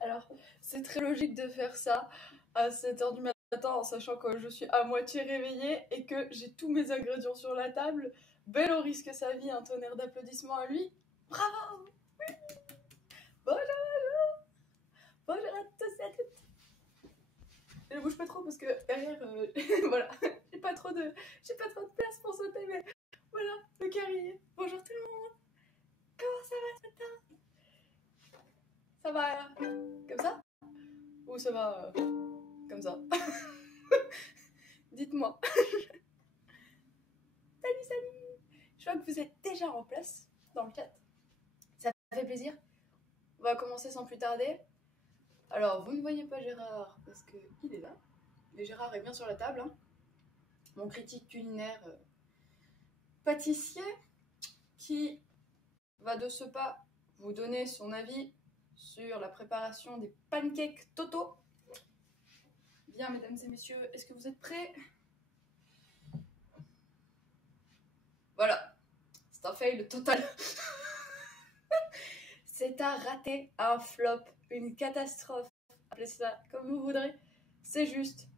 Alors, c'est très logique de faire ça à 7h du matin en sachant que je suis à moitié réveillée et que j'ai tous mes ingrédients sur la table. Bello risque sa vie, un tonnerre d'applaudissements à lui. Bravo! Oui. Bonjour! Bonjour à tous et à toutes! Je bouge pas trop parce que derrière, voilà, j'ai pas trop de place pour sauter, mais voilà, le carrier. Bonjour tout le monde! Comment ça va ce matin? Ça va comme ça? Ou ça va comme ça? Dites-moi. Salut! Je vois que vous êtes déjà en place dans le chat. Ça fait plaisir. On va commencer sans plus tarder. Alors, vous ne voyez pas Gérard parce qu'il est là. Mais Gérard est bien sur la table. Hein. Mon critique culinaire pâtissier qui va de ce pas vous donner son avis sur la préparation des pancakes Toto. Bien, mesdames et messieurs, est-ce que vous êtes prêts? Voilà, c'est un fail total. C'est un raté, un flop, une catastrophe. Appelez ça comme vous voudrez. C'est juste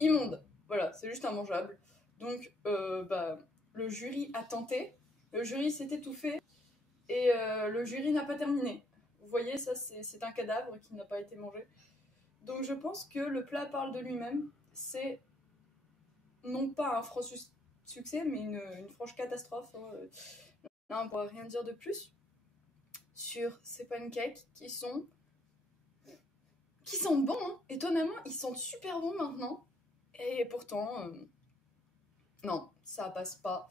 immonde. Voilà, c'est juste immangeable. Donc, le jury a tenté. Le jury s'est étouffé. Et le jury n'a pas terminé. Vous voyez, ça, c'est un cadavre qui n'a pas été mangé. Donc, je pense que le plat parle de lui-même. C'est non pas un franc succès, mais une franche catastrophe. Hein. Là, on ne pourra rien dire de plus sur ces pancakes qui sont bons. Hein. Étonnamment, ils sont super bons maintenant. Et pourtant, non, ça passe pas.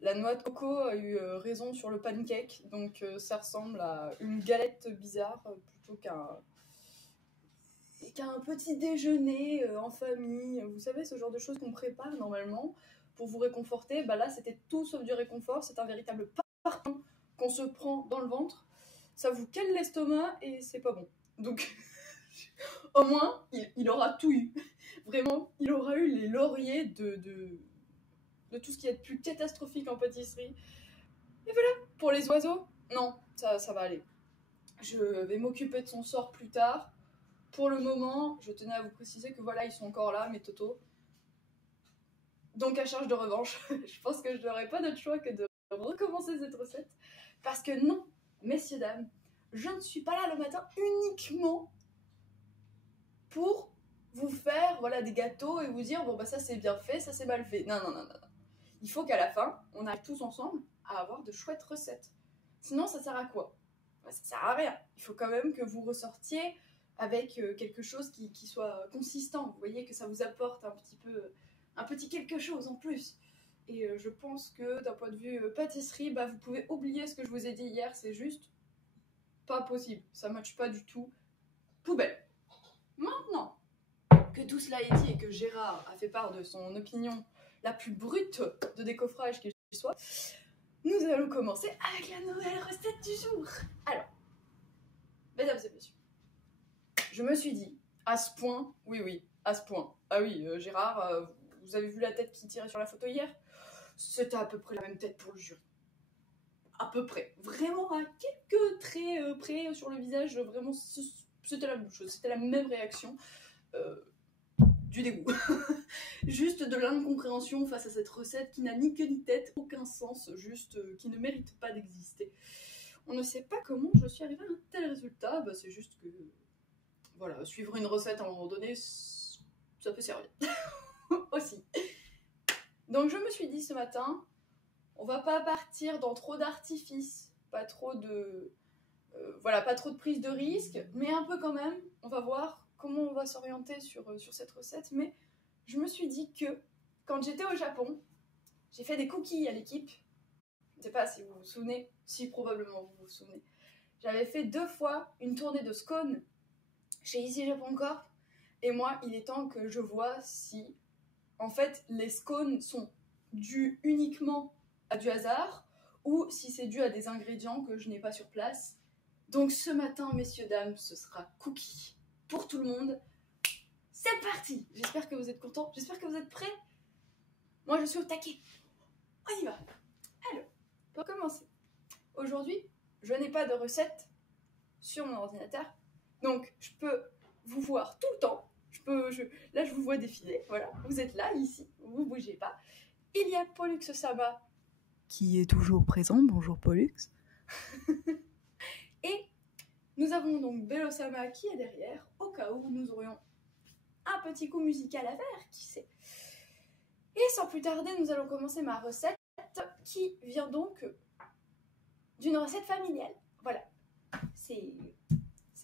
La noix de coco a eu raison sur le pancake, donc ça ressemble à une galette bizarre plutôt qu'un petit déjeuner en famille. Vous savez, ce genre de choses qu'on prépare normalement pour vous réconforter. Bah là, c'était tout sauf du réconfort. C'est un véritable parpaing qu'on se prend dans le ventre. Ça vous cale l'estomac et c'est pas bon. Donc, au moins, il aura tout eu. Vraiment, il aura eu les lauriers de tout ce qui est de plus catastrophique en pâtisserie. Et voilà, pour les oiseaux, non, ça va aller. Je vais m'occuper de son sort plus tard. Pour le moment, je tenais à vous préciser que voilà, ils sont encore là, mes totos. Donc à charge de revanche, je pense que je n'aurai pas d'autre choix que de recommencer cette recette. Parce que non, messieurs, dames, je ne suis pas là le matin uniquement pour vous faire voilà, des gâteaux et vous dire bon bah ça c'est bien fait, ça c'est mal fait. Non. Il faut qu'à la fin, on arrive tous ensemble à avoir de chouettes recettes. Sinon, ça sert à quoi? Ça sert à rien. Il faut quand même que vous ressortiez avec quelque chose qui soit consistant. Vous voyez que ça vous apporte un petit quelque chose en plus. Et je pense que d'un point de vue pâtisserie, bah, vous pouvez oublier ce que je vous ai dit hier. C'est juste pas possible. Ça ne matche pas du tout. Poubelle. Maintenant que tout cela est dit et que Gérard a fait part de son opinion la plus brute de décoffrage qu'il soit, nous allons commencer avec la nouvelle recette du jour. Alors, mesdames et messieurs, je me suis dit, à ce point, oui, à ce point. Ah oui, Gérard, vous avez vu la tête qui tirait sur la photo hier? C'était à peu près la même tête pour le jury. À peu près. Vraiment à quelques traits près sur le visage, vraiment, c'était la même chose. C'était la même réaction. Du dégoût. juste de l'incompréhension face à cette recette qui n'a ni queue ni tête, aucun sens, juste qui ne mérite pas d'exister. On ne sait pas comment je suis arrivée à un tel résultat, bah, c'est juste que, voilà, suivre une recette à un moment donné, ça peut servir aussi. Donc je me suis dit ce matin, on va pas partir dans trop d'artifices, pas trop de... voilà, pas trop de prise de risque, mais un peu quand même, on va voir comment on va s'orienter sur cette recette, mais je me suis dit que quand j'étais au Japon, j'ai fait des cookies à l'équipe. Je ne sais pas si vous vous souvenez, si probablement vous vous souvenez. J'avais fait 2 fois une tournée de scones chez Easy Japan Corp, et moi, il est temps que je vois si, en fait, les scones sont dus uniquement à du hasard, ou si c'est dû à des ingrédients que je n'ai pas sur place. Donc ce matin, messieurs, dames, ce sera cookies pour tout le monde. C'est parti! J'espère que vous êtes contents, j'espère que vous êtes prêts. Moi, je suis au taquet. On y va. Alors, pour commencer, aujourd'hui, je n'ai pas de recette sur mon ordinateur, donc je peux vous voir tout le temps. Là, je vous vois défiler, voilà. Vous êtes là, ici, vous ne bougez pas. Il y a Pollux Sama qui est toujours présent. Bonjour Pollux. Et nous avons donc Bello Sama qui est derrière, au cas où nous aurions un petit coup musical à faire, qui sait. Et sans plus tarder, nous allons commencer ma recette qui vient donc d'une recette familiale. Voilà. C'est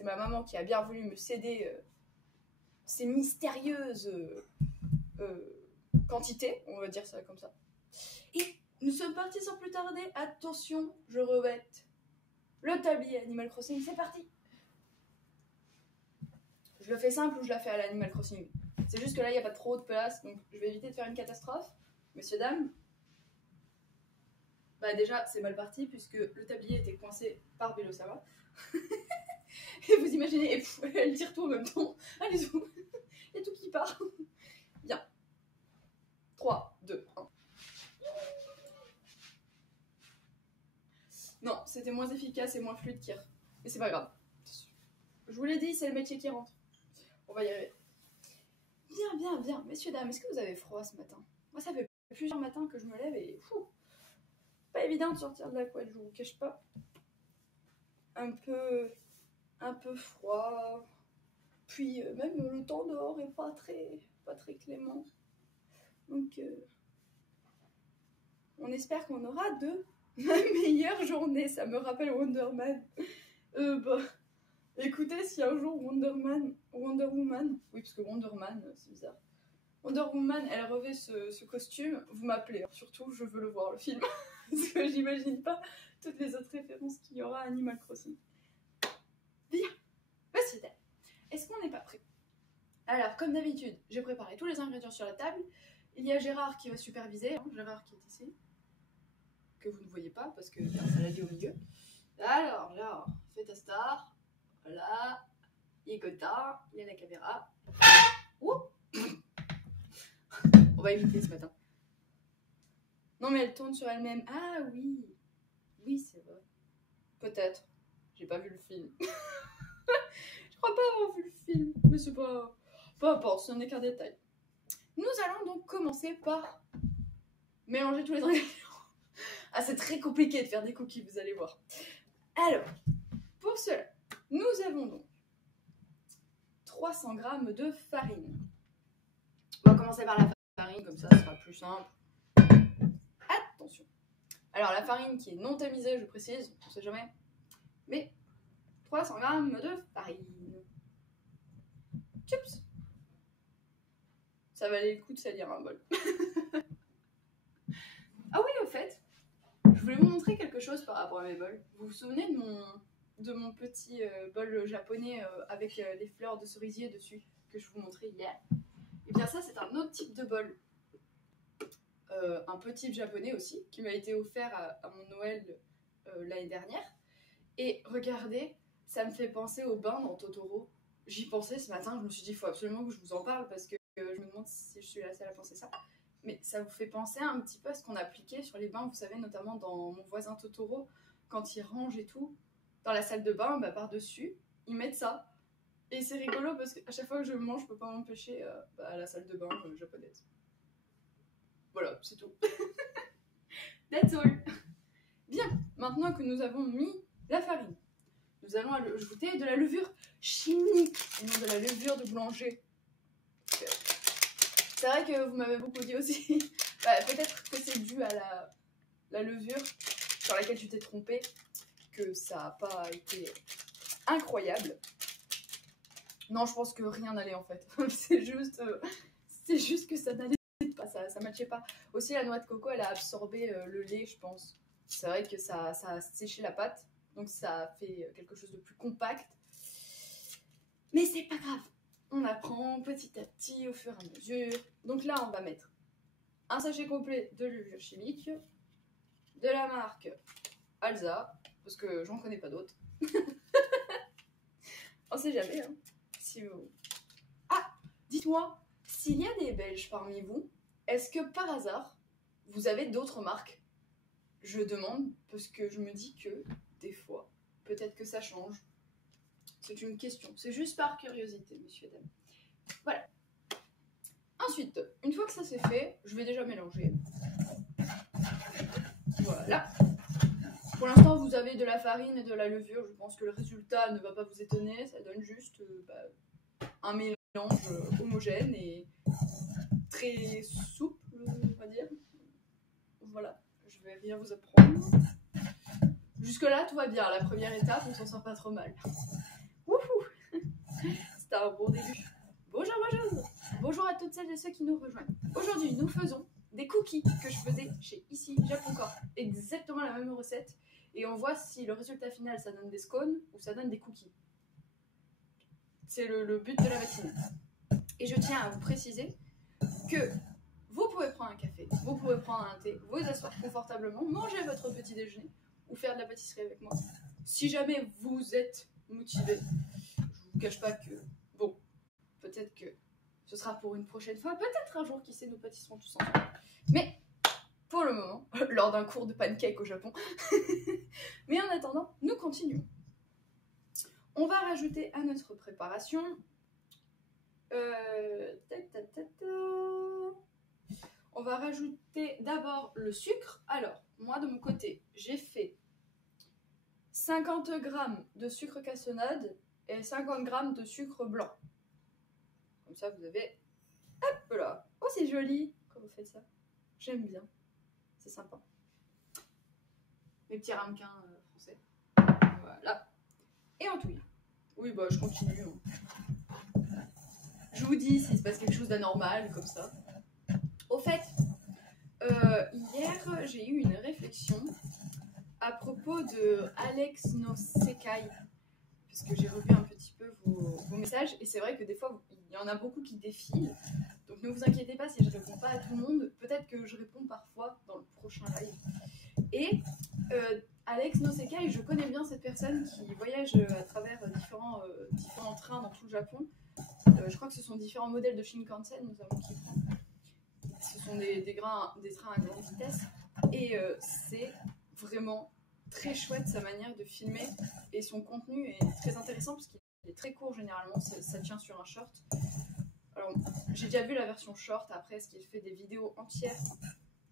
ma maman qui a bien voulu me céder ces mystérieuses quantités, on va dire ça comme ça. Et nous sommes partis sans plus tarder. Attention, je revête le tablier Animal Crossing, c'est parti. Je le fais simple ou je la fais à l'Animal Crossing. C'est juste que là, il n'y a pas trop de place, donc je vais éviter de faire une catastrophe. Messieurs, dames, bah déjà, c'est mal parti, puisque le tablier était coincé par Bello Sama. Et vous imaginez, elle tire tout en même temps. Allez-y, il y a tout qui part. Bien. 3, 2, 1. Non, c'était moins efficace et moins fluide qu'hier. Mais c'est pas grave. Je vous l'ai dit, c'est le métier qui rentre. On va y arriver. Bien, bien, bien. Messieurs, dames, est-ce que vous avez froid ce matin? Moi, ça fait plusieurs matins que je me lève et... pas évident de sortir de la couette, je vous cache pas. Un peu froid. Puis même le temps dehors est pas très clément. Donc on espère qu'on aura de meilleures journées. Ça me rappelle Wonder Man. Écoutez, si un jour Wonder Woman, oui parce que Wonder Man, c'est bizarre. Wonder Woman, elle revêt ce costume, vous m'appelez. Surtout, je veux le voir, le film. Parce que j'imagine pas toutes les autres références qu'il y aura à Animal Crossing. Bien, voici. Est-ce qu'on n'est pas prêt? Alors, comme d'habitude, j'ai préparé tous les ingrédients sur la table. Il y a Gérard qui va superviser, Gérard qui est ici, que vous ne voyez pas parce que y a un saladier au milieu. Alors, Gérard, fais ta star. Voilà, il est content, il y a la caméra. Ouh. On va éviter ce matin. Non mais elle tourne sur elle-même. Ah oui, oui c'est vrai. Peut-être. J'ai pas vu le film. Je crois pas avoir vu le film, mais c'est pas... Peu importe, ce n'est qu'un détail. Nous allons donc commencer par mélanger tous les ingrédients. Ah, c'est très compliqué de faire des cookies, vous allez voir. Alors, pour cela, nous avons donc 300 g de farine. On va commencer par la farine, comme ça, ce sera plus simple. Attention. Alors, la farine qui est non tamisée, je précise, on sait jamais. Mais 300 g de farine. Chips. Ça valait le coup de salir un bol. Ah oui, au fait, je voulais vous montrer quelque chose par rapport à mes bols. Vous vous souvenez de mon petit bol japonais avec les fleurs de cerisier dessus que je vous montrais hier? Et bien ça, c'est un autre type de bol. Un peu type japonais aussi, qui m'a été offert à mon Noël l'année dernière. Et regardez, ça me fait penser au bain dans Totoro. J'y pensais ce matin, je me suis dit, il faut absolument que je vous en parle parce que je me demande si je suis la seule à penser ça. Mais ça vous fait penser un petit peu à ce qu'on appliquait sur les bains, vous savez, notamment dans Mon voisin Totoro, quand ils rangent et tout, dans la salle de bain, bah, par-dessus, ils mettent ça. Et c'est rigolo parce qu'à chaque fois que je mange, je peux pas m'empêcher à la salle de bain japonaise. Voilà, c'est tout. That's all. Bien, maintenant que nous avons mis la farine, nous allons ajouter de la levure chimique et non de la levure de boulanger. C'est vrai que vous m'avez beaucoup dit aussi, peut-être que c'est dû à la levure sur laquelle tu t'es trompé, que ça n'a pas été incroyable. Non, je pense que rien n'allait en fait. c'est juste que ça n'allait pas, ça matchait pas. Aussi, la noix de coco, elle a absorbé le lait, je pense. C'est vrai que ça a séché la pâte, donc ça a fait quelque chose de plus compact. Mais c'est pas grave. On apprend petit à petit au fur et à mesure. Donc là, on va mettre un sachet complet de levure chimique, de la marque Alza, parce que j'en connais pas d'autres. On sait jamais, hein. Si vous... Ah, dites-moi, s'il y a des Belges parmi vous, est-ce que par hasard, vous avez d'autres marques? Je demande parce que je me dis que, des fois, peut-être que ça change. C'est une question. C'est juste par curiosité, messieurs et dames. Voilà. Ensuite, une fois que ça c'est fait, je vais déjà mélanger. Voilà. Pour l'instant, vous avez de la farine et de la levure. Je pense que le résultat ne va pas vous étonner. Ça donne juste un mélange homogène et très souple, on va dire. Voilà. Je vais rien vous apprendre. Jusque-là, tout va bien. La première étape, on s'en sort pas trop mal. Wouhou! C'était un bon début. Bonjour, bonjour! Bonjour à toutes celles et ceux qui nous rejoignent. Aujourd'hui, nous faisons des cookies que je faisais chez Ici Japon Corp. Exactement la même recette. Et on voit si le résultat final, ça donne des scones ou ça donne des cookies. C'est le but de la matinée. Et je tiens à vous préciser que vous pouvez prendre un café, vous pouvez prendre un thé, vous asseoir confortablement, manger votre petit déjeuner ou faire de la pâtisserie avec moi. Si jamais vous êtes motivé, je ne vous cache pas que, bon, peut-être que ce sera pour une prochaine fois, peut-être un jour, qui sait, nous pâtisserons tous ensemble. Mais pour le moment, lors d'un cours de pancake au Japon. Mais en attendant, nous continuons. On va rajouter à notre préparation on va rajouter d'abord le sucre. Alors, moi de mon côté, j'ai fait 50 g de sucre cassonade et 50 g de sucre blanc. Comme ça, vous avez... Hop là. Oh, c'est joli quand vous faites ça. J'aime bien. C'est sympa. Mes petits ramequins français. Voilà. Et en touille. Oui, bah je continue. Hein. Je vous dis s'il se passe quelque chose d'anormal, comme ça. Au fait, hier, j'ai eu une réflexion à propos de Alex no Sekai, parce que j'ai revu un petit peu vos messages, et c'est vrai que des fois, il y en a beaucoup qui défilent. Donc ne vous inquiétez pas si je ne réponds pas à tout le monde. Peut-être que je réponds parfois dans le prochain live. Et Alex no Sekai, je connais bien cette personne qui voyage à travers différents trains dans tout le Japon. Je crois que ce sont différents modèles de Shinkansen, notamment qui prend. Ce sont des trains à grande vitesse. Et c'est vraiment très chouette sa manière de filmer. Et son contenu est très intéressant parce qu'il est très court généralement. Ça tient sur un short. Alors, j'ai déjà vu la version short. Après, est-ce qu'il fait des vidéos entières?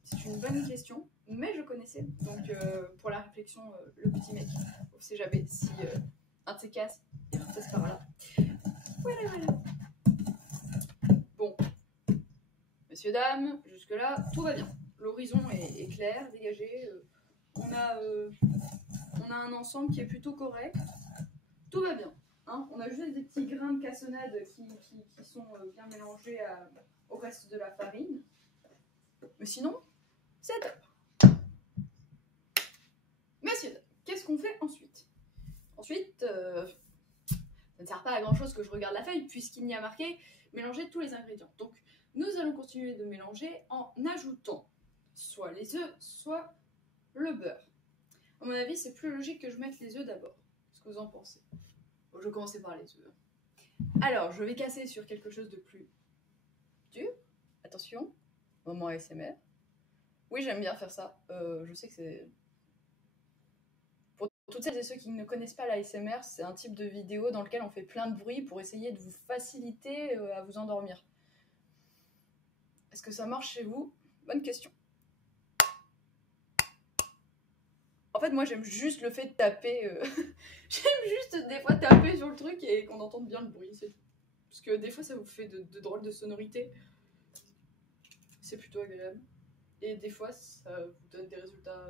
C'est une bonne question. Mais je connaissais. Donc, pour la réflexion, le petit mec. On ne sait jamais si un de ces cas, il repasse par là. Voilà, voilà. Bon. Messieurs, dames, jusque-là, tout va bien. L'horizon est clair, dégagé. On a un ensemble qui est plutôt correct. Tout va bien. Hein, on a juste des petits grains de cassonade qui sont bien mélangés au reste de la farine. Mais sinon, c'est top. Messieurs, qu'est-ce qu'on fait ensuite? Ensuite, ça ne sert pas à grand-chose que je regarde la feuille, puisqu'il n'y a marqué mélanger tous les ingrédients. Donc, nous allons continuer de mélanger en ajoutant soit les œufs, soit le beurre. À mon avis, c'est plus logique que je mette les œufs d'abord. Qu'est-ce que vous en pensez? Bon, je vais commencer par les œufs. Alors, je vais casser sur quelque chose de plus dur. Attention, moment ASMR. Oui, j'aime bien faire ça. Je sais que c'est... Pour toutes celles et ceux qui ne connaissent pas l'ASMR, c'est un type de vidéo dans lequel on fait plein de bruit pour essayer de vous faciliter à vous endormir. Est-ce que ça marche chez vous? Bonne question. En fait, moi, j'aime juste le fait de taper. J'aime juste des fois taper sur le truc et qu'on entende bien le bruit, c'est tout. Parce que des fois, ça vous fait de drôles de sonorités. C'est plutôt agréable. Et des fois, ça vous donne des résultats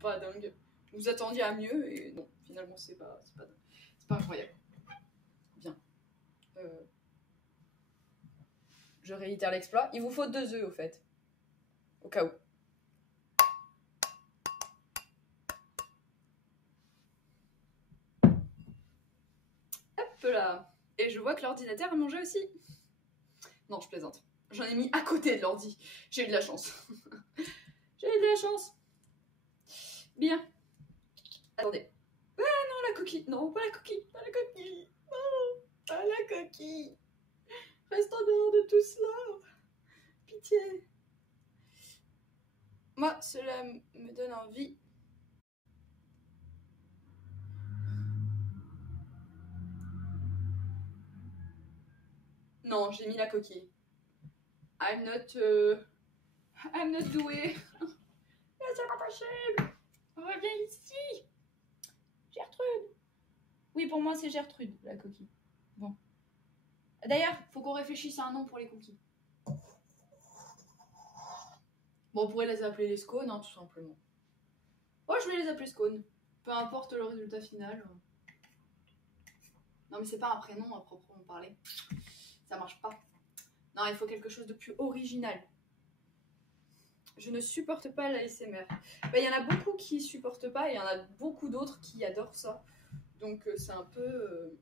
pas dingues. Vous attendiez à mieux et non, finalement, c'est pas incroyable. Bien. Je réitère l'exploit. Il vous faut 2 œufs, au fait. Au cas où. Hop là. Et je vois que l'ordinateur a mangé aussi. Non, je plaisante. J'en ai mis à côté de l'ordi. J'ai eu de la chance. J'ai eu de la chance. Bien. Attendez. Ah non, la coquille. Non, pas la coquille. Pas la coquille. Non, pas la coquille. Reste en dehors de tout cela. Pitié. Moi, cela me donne envie. Non, j'ai mis la coquille. I'm not douée. C'est pas possible. Reviens ici. Gertrude. Oui, pour moi, c'est Gertrude, la coquille. Bon. D'ailleurs, faut qu'on réfléchisse à un nom pour les cookies. Bon, on pourrait les appeler les scones, hein, tout simplement. Oh, je vais les appeler scones. Peu importe le résultat final. Non, mais c'est pas un prénom à proprement parler. Ça marche pas. Non, il faut quelque chose de plus original. Je ne supporte pas l'ASMR. Il y en a beaucoup qui supportent pas et il y en a beaucoup d'autres qui adorent ça. Donc c'est un peu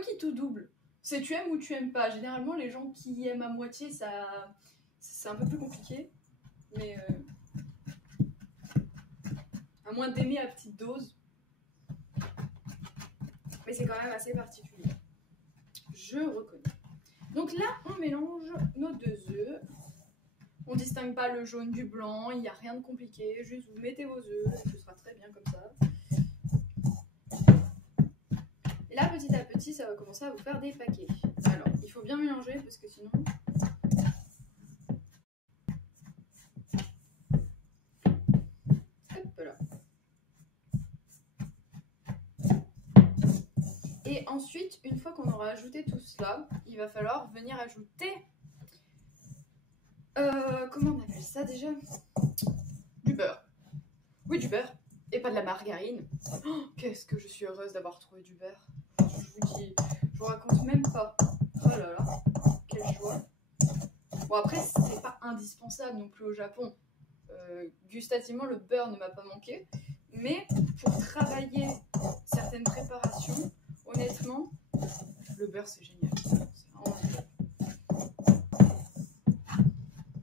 qui tout double. C'est tu aimes ou tu aimes pas. Généralement, les gens qui aiment à moitié, ça, c'est un peu plus compliqué. Mais à moins d'aimer à petite dose. Mais c'est quand même assez particulier. Je reconnais. Donc là, on mélange nos 2 œufs. On distingue pas le jaune du blanc, il n'y a rien de compliqué. Juste vous mettez vos œufs, ce sera très bien comme ça. Et là, petit à petit, ça va commencer à vous faire des paquets. Alors, il faut bien mélanger parce que sinon... Hop là. Et ensuite, une fois qu'on aura ajouté tout cela, il va falloir venir ajouter... comment on appelle ça déjà? Du beurre. Oui, du beurre. Et pas de la margarine. Oh, qu'est-ce que je suis heureuse d'avoir trouvé du beurre. Je vous dis, je vous raconte même pas. Oh là là, quelle joie. Bon, après, c'est pas indispensable non plus au Japon. Gustativement, le beurre ne m'a pas manqué. Mais pour travailler certaines préparations, honnêtement, le beurre c'est génial. C'est vraiment génial.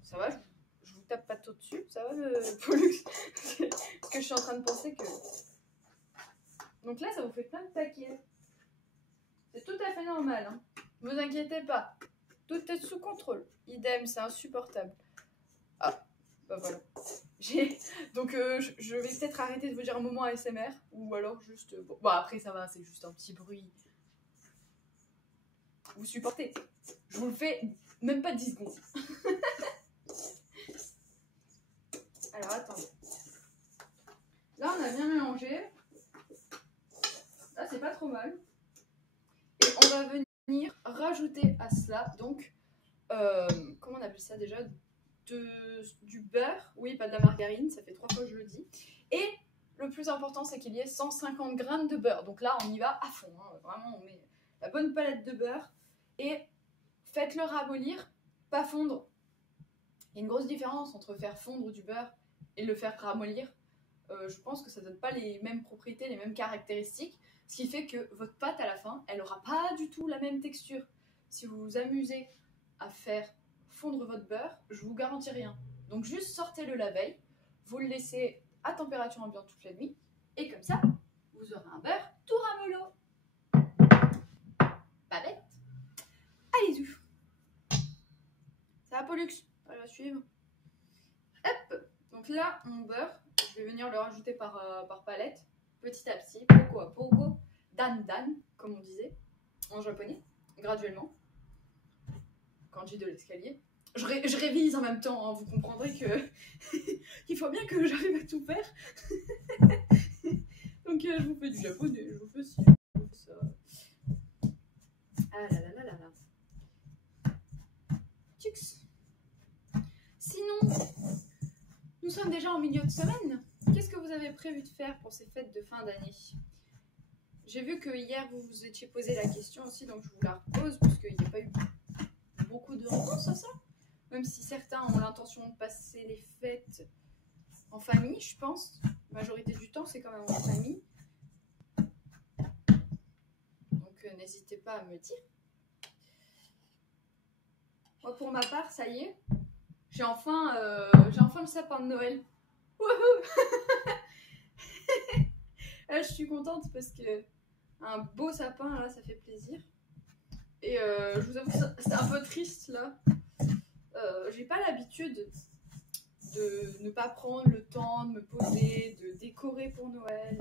Ça va, je vous tape pas trop dessus, ça va le Pollux? Parce que je suis en train de penser que... Donc là, ça vous fait plein de paquets. C'est tout à fait normal, hein. Ne vous inquiétez pas. Tout est sous contrôle. Idem, c'est insupportable. Ah, bah voilà. Donc je vais peut-être arrêter de vous dire un moment ASMR. Ou alors juste... Bon, après ça va, c'est juste un petit bruit. Vous supportez. Je vous le fais même pas 10 secondes. Alors attendez. Là on a bien mélangé. Là c'est pas trop mal. Et on va venir rajouter à cela donc comment on appelle ça déjà, du beurre, oui pas de la margarine, ça fait 3 fois que je le dis. Et le plus important c'est qu'il y ait 150 g de beurre. Donc là on y va à fond, hein. Vraiment on met la bonne palette de beurre et faites-le ramollir, pas fondre. Il y a une grosse différence entre faire fondre du beurre et le faire ramollir. Je pense que ça donne pas les mêmes propriétés, les mêmes caractéristiques, ce qui fait que votre pâte à la fin, elle aura pas du tout la même texture. Si vous vous amusez à faire fondre votre beurre, je vous garantis rien. Donc juste sortez-le la veille, vous le laissez à température ambiante toute la nuit, et comme ça, vous aurez un beurre tout ramollo. Pas bête. Allez-y. Ça va, Pollux? On va suivre. Hop. Donc là, mon beurre, je vais venir le rajouter par palette, petit à petit, poco à poco, dan dan, comme on disait en japonais, graduellement. Kanji de l'escalier. Je révise en même temps, hein. Vous comprendrez que il faut bien que j'arrive à tout faire. Donc je vous fais du japonais, je vous fais ci, je vous fais ça. Ah là là là là là. Tux. Sinon, nous sommes déjà en milieu de semaine. Qu'est-ce que vous avez prévu de faire pour ces fêtes de fin d'année? J'ai vu que hier vous vous étiez posé la question aussi, donc je vous la repose parce qu'il n'y a pas eu beaucoup de réponses à ça. Même si certains ont l'intention de passer les fêtes en famille, je pense. La majorité du temps, c'est quand même en famille. Donc n'hésitez pas à me dire. Moi, pour ma part, ça y est, j'ai enfin le sapin de Noël. Wouhou. Là, je suis contente parce que un beau sapin, là, ça fait plaisir. Et je vous avoue que c'est un peu triste, là. J'ai pas l'habitude de ne pas prendre le temps de me poser, de décorer pour Noël.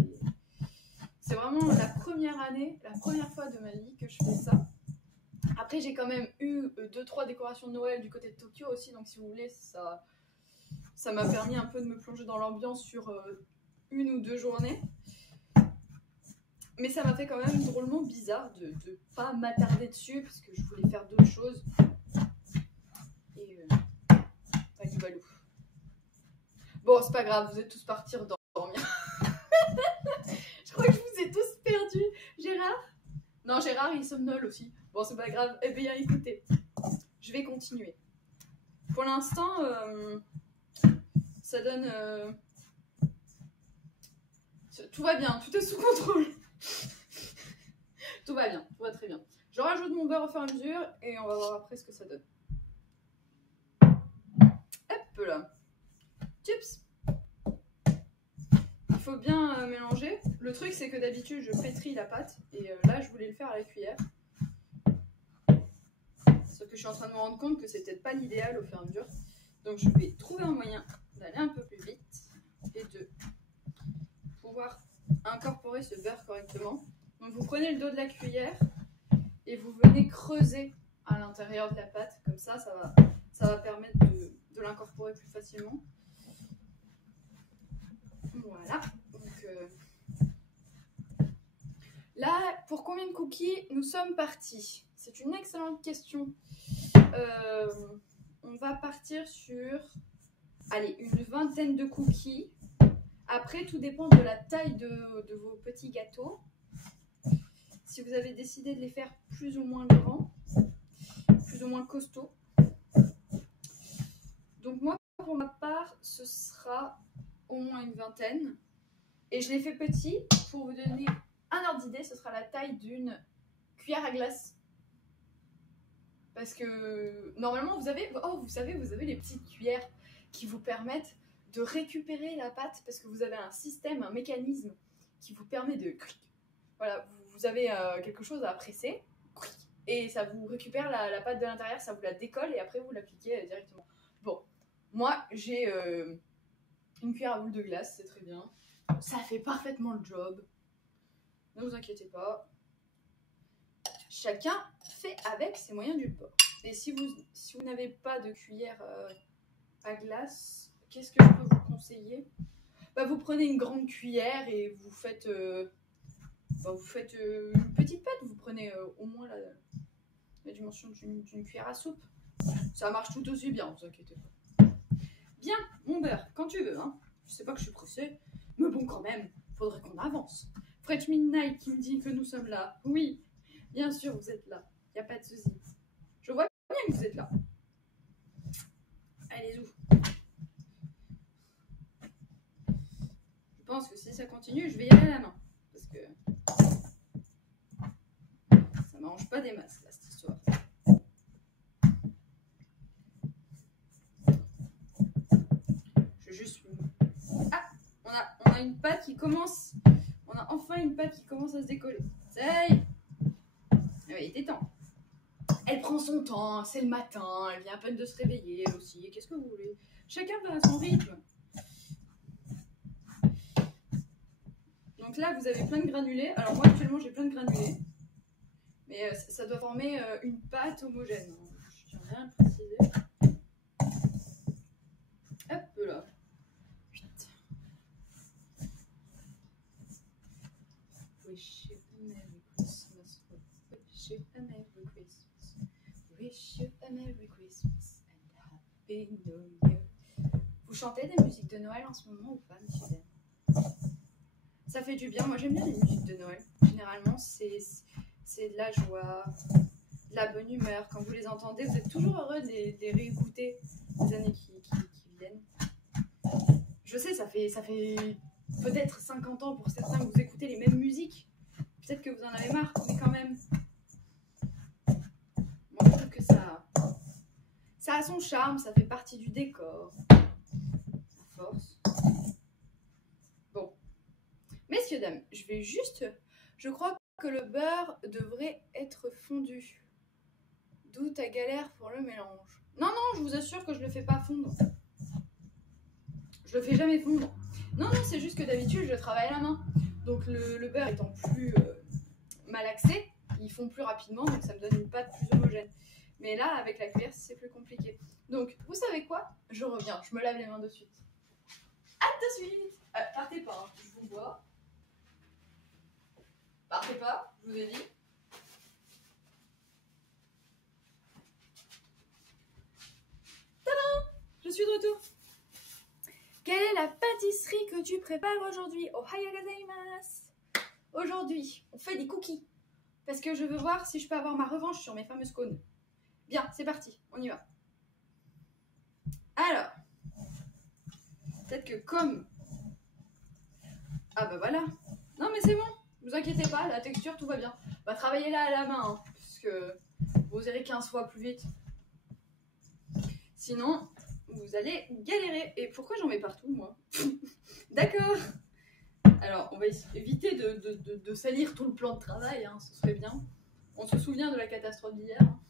C'est vraiment la première année, la première fois de ma vie que je fais ça. Après, j'ai quand même eu 2-3 décorations de Noël du côté de Tokyo aussi, donc si vous voulez, ça m'a permis un peu de me plonger dans l'ambiance sur 1 ou 2 journées. Mais ça m'a fait quand même drôlement bizarre de ne pas m'attarder dessus parce que je voulais faire d'autres choses. Et pas du balou. Bon, c'est pas grave, vous êtes tous partis dormir. Je crois que je vous ai tous perdus. Gérard? Non, Gérard, il somnole aussi. Bon, c'est pas grave. Eh bien, écoutez, je vais continuer. Pour l'instant, ça donne... Tout va bien, tout est sous contrôle. Tout va bien, tout va très bien. Je rajoute mon beurre au fur et à mesure et on va voir après ce que ça donne. Hop là. Chips. Il faut bien mélanger. Le truc, c'est que d'habitude, je pétris la pâte et là, je voulais le faire à la cuillère. Sauf que je suis en train de me rendre compte que c'est peut-être pas l'idéal au fur et à mesure. Donc, je vais trouver un moyen d'aller un peu plus vite et de pouvoir incorporer ce beurre correctement. Donc vous prenez le dos de la cuillère et vous venez creuser à l'intérieur de la pâte. Comme ça, ça va permettre de l'incorporer plus facilement. Voilà. Donc, là, pour combien de cookies nous sommes partis? C'est une excellente question. On va partir sur, allez, une vingtaine de cookies. Après, tout dépend de la taille de vos petits gâteaux. Si vous avez décidé de les faire plus ou moins grands, plus ou moins costauds. Donc moi, pour ma part, ce sera au moins une vingtaine. Et je les fais petits. Pour vous donner un ordre d'idée, ce sera la taille d'une cuillère à glace. Parce que normalement, vous avez les petites cuillères qui vous permettent de récupérer la pâte parce que vous avez un système, un mécanisme qui vous permet de... Voilà, vous avez quelque chose à presser et ça vous récupère la pâte de l'intérieur, ça vous la décolle et après vous l'appliquez directement. Bon, moi j'ai une cuillère à boule de glace, c'est très bien. Ça fait parfaitement le job. Ne vous inquiétez pas. Chacun fait avec ses moyens du bord. Et si vous n'avez pas de cuillère à glace, qu'est-ce que je peux vous conseiller? Vous prenez une grande cuillère et vous faites, une petite pâte. Vous prenez au moins la dimension d'une cuillère à soupe. Ça marche tout aussi bien, ne vous inquiétez pas. Bien, mon beurre, quand tu veux. Hein. Je sais pas que je suis pressée, mais bon, quand même, faudrait qu'on avance. French Midnight qui me dit que nous sommes là. Oui, bien sûr, vous êtes là. Il n'y a pas de souci. Je vois bien que vous êtes là. Allez-y. Je pense que si ça continue, je vais y aller à la main. Parce que ça m'arrange pas des masses, là, cette histoire. Je juste... Ah, on a une pâte qui commence... On a enfin une pâte qui commence à se décoller. Ça y est. Il était temps. Elle prend son temps, c'est le matin, elle vient à peine de se réveiller, elle aussi. Qu'est-ce que vous voulez? Chacun va à son rythme. Donc là, vous avez plein de granulés. Alors moi, actuellement, j'ai plein de granulés. Mais ça doit former une pâte homogène. Je tiens bien à le préciser. Noël. Vous chantez des musiques de Noël en ce moment ou pas, monsieur Dan? Ça fait du bien. Moi, j'aime bien les musiques de Noël. Généralement, c'est de la joie, de la bonne humeur. Quand vous les entendez, vous êtes toujours heureux de les réécouter les années qui viennent. Je sais, ça fait peut-être 50 ans pour certains que vous écoutez les mêmes musiques. Peut-être que vous en avez marre, mais quand même. Moi, je trouve que ça a son charme, ça fait partie du décor. À force. Bon. Messieurs, dames, je crois que le beurre devrait être fondu. D'où ta galère pour le mélange. Non, je vous assure que je le fais pas fondre. Je le fais jamais fondre. Non, c'est juste que d'habitude, je travaille à la main. Donc le beurre étant plus malaxé, ils fond plus rapidement, donc ça me donne une pâte plus homogène. Mais là, avec la cuillère, c'est plus compliqué. Donc, vous savez quoi? Je reviens, je me lave les mains de suite. À de suite. Partez pas, hein. Je vous vois. Partez pas, je vous ai dit. Tadam! Je suis de retour. Quelle est la pâtisserie que tu prépares aujourd'hui? Ohayou gozaimasu. Aujourd'hui, on fait des cookies. Parce que je veux voir si je peux avoir ma revanche sur mes fameuses cônes. Bien, c'est parti, on y va. Alors, peut-être que comme... Ah bah voilà. Non mais c'est bon, ne vous inquiétez pas, la texture, tout va bien. On va travailler là à la main, hein, parce que vous irez 15 fois plus vite. Sinon, vous allez galérer. Et pourquoi j'en mets partout, moi? D'accord. Alors, on va éviter de salir tout le plan de travail, hein, ce serait bien. On se souvient de la catastrophe d'hier, hein,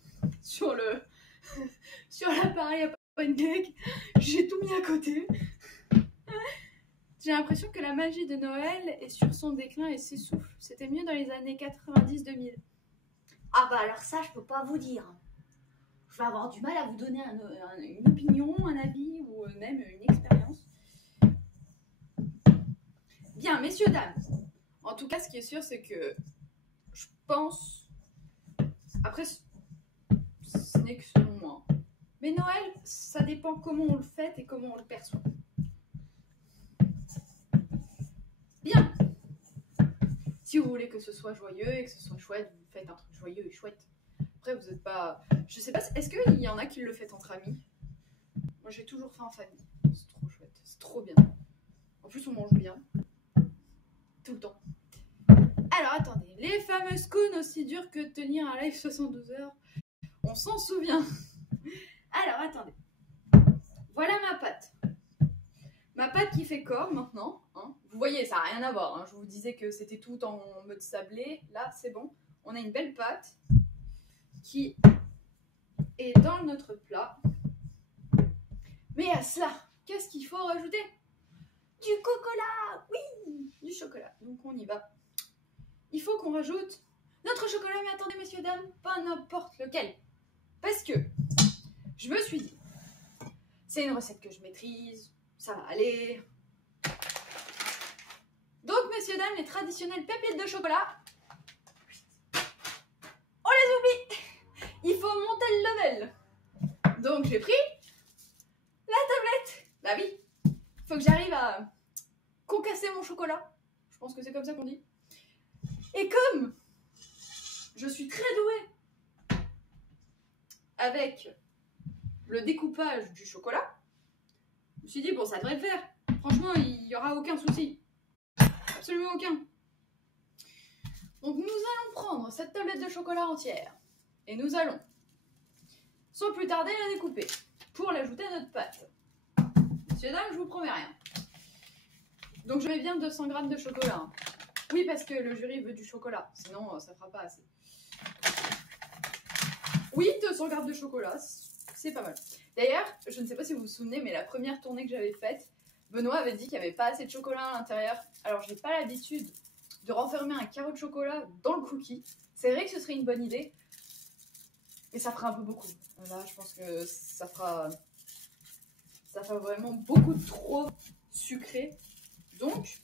sur l'appareil à pancake. J'ai tout mis à côté. J'ai l'impression que la magie de Noël est sur son déclin et s'essouffle. C'était mieux dans les années 90-2000. Ah bah alors ça, je peux pas vous dire. Je vais avoir du mal à vous donner une opinion, un avis ou même une expérience. Bien, messieurs, dames. En tout cas, ce qui est sûr, c'est que je pense... Après, ce n'est que selon moi. Mais Noël, ça dépend comment on le fête et comment on le perçoit. Bien. Si vous voulez que ce soit joyeux et que ce soit chouette, vous faites un truc joyeux et chouette. Après, vous n'êtes pas... Je sais pas, est-ce qu'il y en a qui le font entre amis? Moi, j'ai toujours fait en famille. C'est trop chouette, c'est trop bien. En plus, on mange bien. Tout le temps. Alors, attendez. Les fameuses cônes aussi dures que de tenir un live 72 heures. On s'en souvient. Alors, attendez. Voilà ma pâte. Ma pâte qui fait corps maintenant. Hein. Vous voyez, ça n'a rien à voir. Hein. Je vous disais que c'était tout en mode sablé. Là, c'est bon. On a une belle pâte qui est dans notre plat. Mais à cela, qu'est-ce qu'il faut rajouter? Du chocolat. Oui, du chocolat. Donc, on y va. Il faut qu'on rajoute notre chocolat. Mais attendez, messieurs, dames, pas n'importe lequel. Parce que je me suis dit, c'est une recette que je maîtrise, ça va aller. Donc, messieurs, dames, les traditionnelles pépites de chocolat, on les oublie. Il faut monter le level. Donc, j'ai pris la tablette. Bah oui, il faut que j'arrive à concasser mon chocolat. Je pense que c'est comme ça qu'on dit. Et comme je suis très douée avec le découpage du chocolat, je me suis dit, bon, ça devrait le faire. Franchement, il n'y aura aucun souci. Absolument aucun. Donc, nous allons prendre cette tablette de chocolat entière et nous allons, sans plus tarder, la découper pour l'ajouter à notre pâte. Messieurs, dames, je vous promets rien. Donc, je mets bien 200 g de chocolat. Hein. Oui, parce que le jury veut du chocolat. Sinon, ça ne fera pas assez. Oui, 200 g de chocolat, c'est pas mal. D'ailleurs, je ne sais pas si vous vous souvenez, mais la première tournée que j'avais faite, Benoît avait dit qu'il n'y avait pas assez de chocolat à l'intérieur. Alors, je n'ai pas l'habitude de renfermer un carreau de chocolat dans le cookie. C'est vrai que ce serait une bonne idée, mais ça fera un peu beaucoup. Là, je pense que ça fera vraiment beaucoup trop sucré. Donc,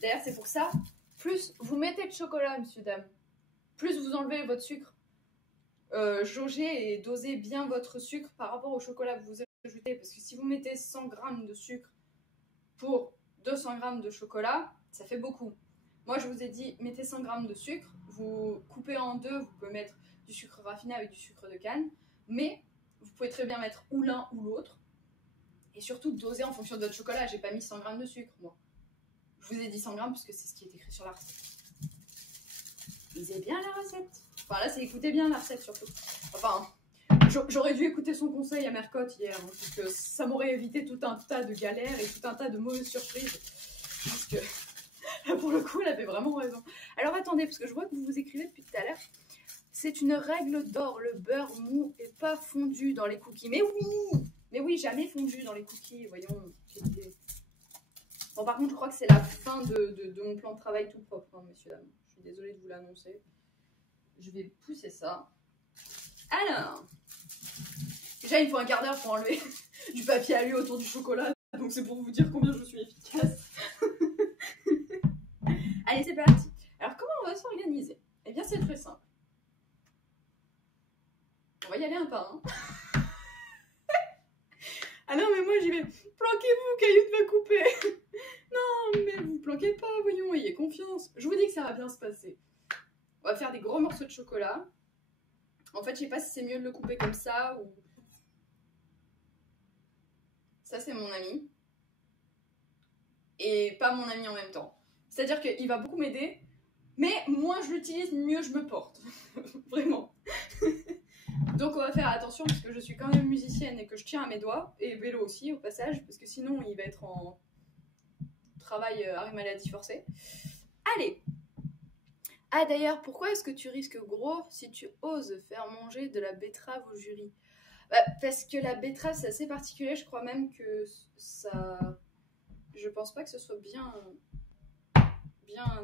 d'ailleurs, c'est pour ça, plus vous mettez de chocolat, messieurs, dames, plus vous enlevez votre sucre. Jaugez et dosez bien votre sucre par rapport au chocolat que vous ajoutez. Parce que si vous mettez 100 g de sucre pour 200 g de chocolat, ça fait beaucoup. Moi, je vous ai dit, mettez 100 g de sucre, vous coupez en deux, vous pouvez mettre du sucre raffiné avec du sucre de canne, mais vous pouvez très bien mettre ou l'un ou l'autre. Et surtout, doser en fonction de votre chocolat. J'ai pas mis 100 g de sucre, moi. Je vous ai dit 100 g parce que c'est ce qui est écrit sur la recette. Lisez bien la recette. Enfin, là, c'est écoutez bien la recette, surtout. Enfin, j'aurais dû écouter son conseil à Mercotte hier, hein, parce que ça m'aurait évité tout un tas de galères et tout un tas de mauvaises surprises. Parce que, pour le coup, elle avait vraiment raison. Alors, attendez, parce que je vois que vous vous écrivez depuis tout à l'heure. C'est une règle d'or, le beurre mou et pas fondu dans les cookies. Mais oui, jamais fondu dans les cookies, voyons. Bon, par contre, je crois que c'est la fin de mon plan de travail tout propre, hein, messieurs, dames. Je suis désolée de vous l'annoncer. Je vais pousser ça. Alors, déjà, il me faut un quart d'heure pour enlever du papier alu autour du chocolat. Donc, c'est pour vous dire combien je suis efficace. Allez, c'est parti. Alors, comment on va s'organiser? Eh bien, c'est très simple. On va y aller un par un. Ah non, mais moi, j'y vais. Planquez-vous, Cailloute va couper. Non, mais vous planquez pas, voyons, ayez confiance. Je vous dis que ça va bien se passer. On va faire des gros morceaux de chocolat. En fait, je sais pas si c'est mieux de le couper comme ça ou... Ça, c'est mon ami. Et pas mon ami en même temps. C'est-à-dire qu'il va beaucoup m'aider, mais moins je l'utilise, mieux je me porte. Vraiment. Donc, on va faire attention parce que je suis quand même musicienne et que je tiens à mes doigts. Et vélo aussi, au passage, parce que sinon, il va être en travail arrêt maladie forcé. Allez! Ah d'ailleurs, pourquoi est-ce que tu risques gros si tu oses faire manger de la betterave au jury? Parce que la betterave, c'est assez particulier. Je crois même que ça... Je pense pas que ce soit bien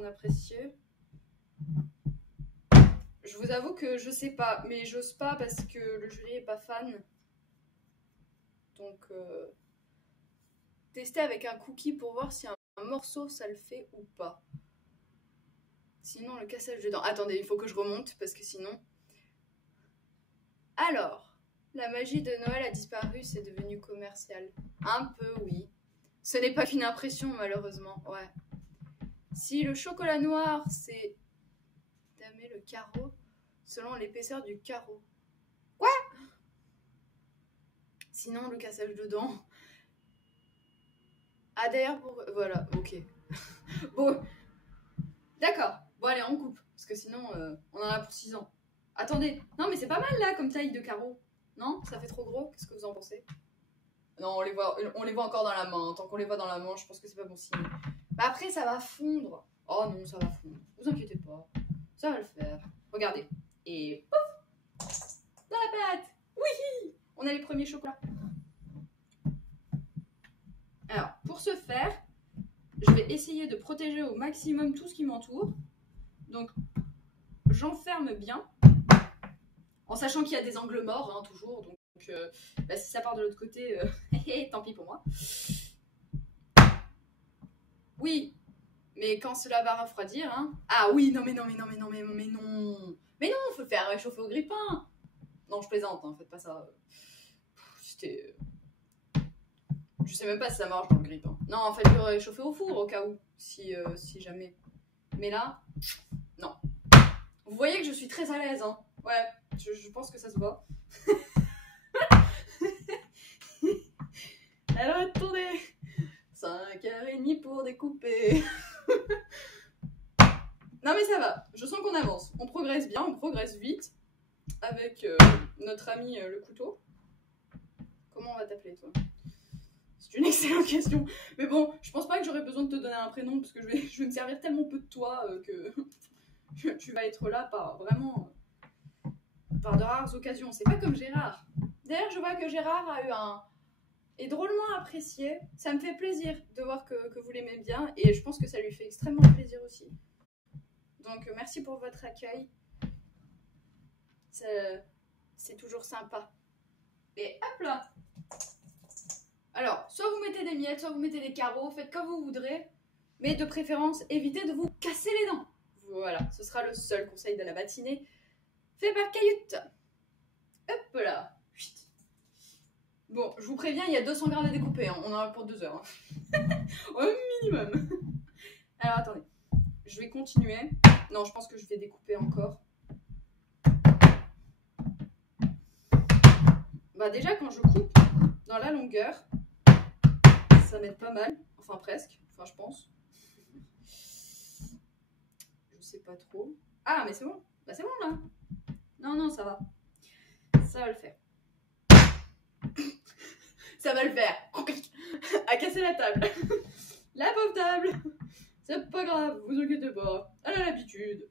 apprécié. Je vous avoue que je sais pas, mais j'ose pas parce que le jury est pas fan. Donc, tester avec un cookie pour voir si un morceau ça le fait ou pas. Sinon, le cassage de dents. Attendez, il faut que je remonte parce que sinon... Alors, la magie de Noël a disparu, c'est devenu commercial. Un peu, oui. Ce n'est pas qu'une impression, malheureusement. Ouais. Si le chocolat noir, c'est damer le carreau selon l'épaisseur du carreau. Quoi? Sinon, le cassage de dents. Ah, d'ailleurs, pour... Voilà, ok. Bon. D'accord. Bon, allez, on coupe. Parce que sinon, on en a pour 6 ans. Attendez. Non, mais c'est pas mal, là, comme taille de carreau. Non? Ça fait trop gros? Qu'est-ce que vous en pensez? Non, on les voit encore dans la main. Tant qu'on les voit dans la main, je pense que c'est pas bon signe. Bah après, ça va fondre. Oh non, ça va fondre. Vous inquiétez pas. Ça va le faire. Regardez. Et pouf! Dans la pâte! Oui! On a les premiers chocolats. Alors, pour ce faire, je vais essayer de protéger au maximum tout ce qui m'entoure. Donc, j'enferme bien. En sachant qu'il y a des angles morts, hein, toujours. Donc, si ça part de l'autre côté, tant pis pour moi. Oui, mais quand cela va refroidir, hein. Ah oui, non, mais non. Mais non, faut le faire réchauffer au grille-pain. Non, je plaisante, hein, faites pas ça. C'était... Je sais même pas si ça marche dans le grille-pain. Non, faites-le réchauffer au four, au cas où, si jamais. Mais là, non. Vous voyez que je suis très à l'aise, hein. Ouais, je pense que ça se voit. Alors, attendez. 5h30 pour découper. Non, mais ça va. Je sens qu'on avance. On progresse bien, on progresse vite. Avec notre ami le couteau. Comment on va t'appeler, toi? C'est une excellente question. Mais bon, je pense pas que j'aurais besoin de te donner un prénom parce que je vais me servir tellement peu de toi que tu vas être là par vraiment... par de rares occasions. C'est pas comme Gérard. D'ailleurs, je vois que Gérard a eu est drôlement apprécié. Ça me fait plaisir de voir que vous l'aimez bien et je pense que ça lui fait extrêmement plaisir aussi. Donc, merci pour votre accueil. C'est toujours sympa. Et hop là! Alors, soit vous mettez des miettes, soit vous mettez des carreaux, faites comme vous voudrez. Mais de préférence, évitez de vous casser les dents. Voilà, ce sera le seul conseil de la matinée fait par Cailloute. Hop là. Chut. Bon, je vous préviens, il y a 200 grammes à découper, hein. On en a pour 2 heures. Hein. Au minimum. Alors attendez, je vais continuer. Non, je pense que je vais découper encore. Bah déjà, quand je coupe dans la longueur, ça m'aide pas mal. Enfin presque, enfin je pense. Je sais pas trop. Ah mais c'est bon, bah c'est bon là. Non, ça va. Ça va le faire. Ça va le faire. À casser la table. La pauvre table. C'est pas grave, vous inquiétez pas. Elle a l'habitude.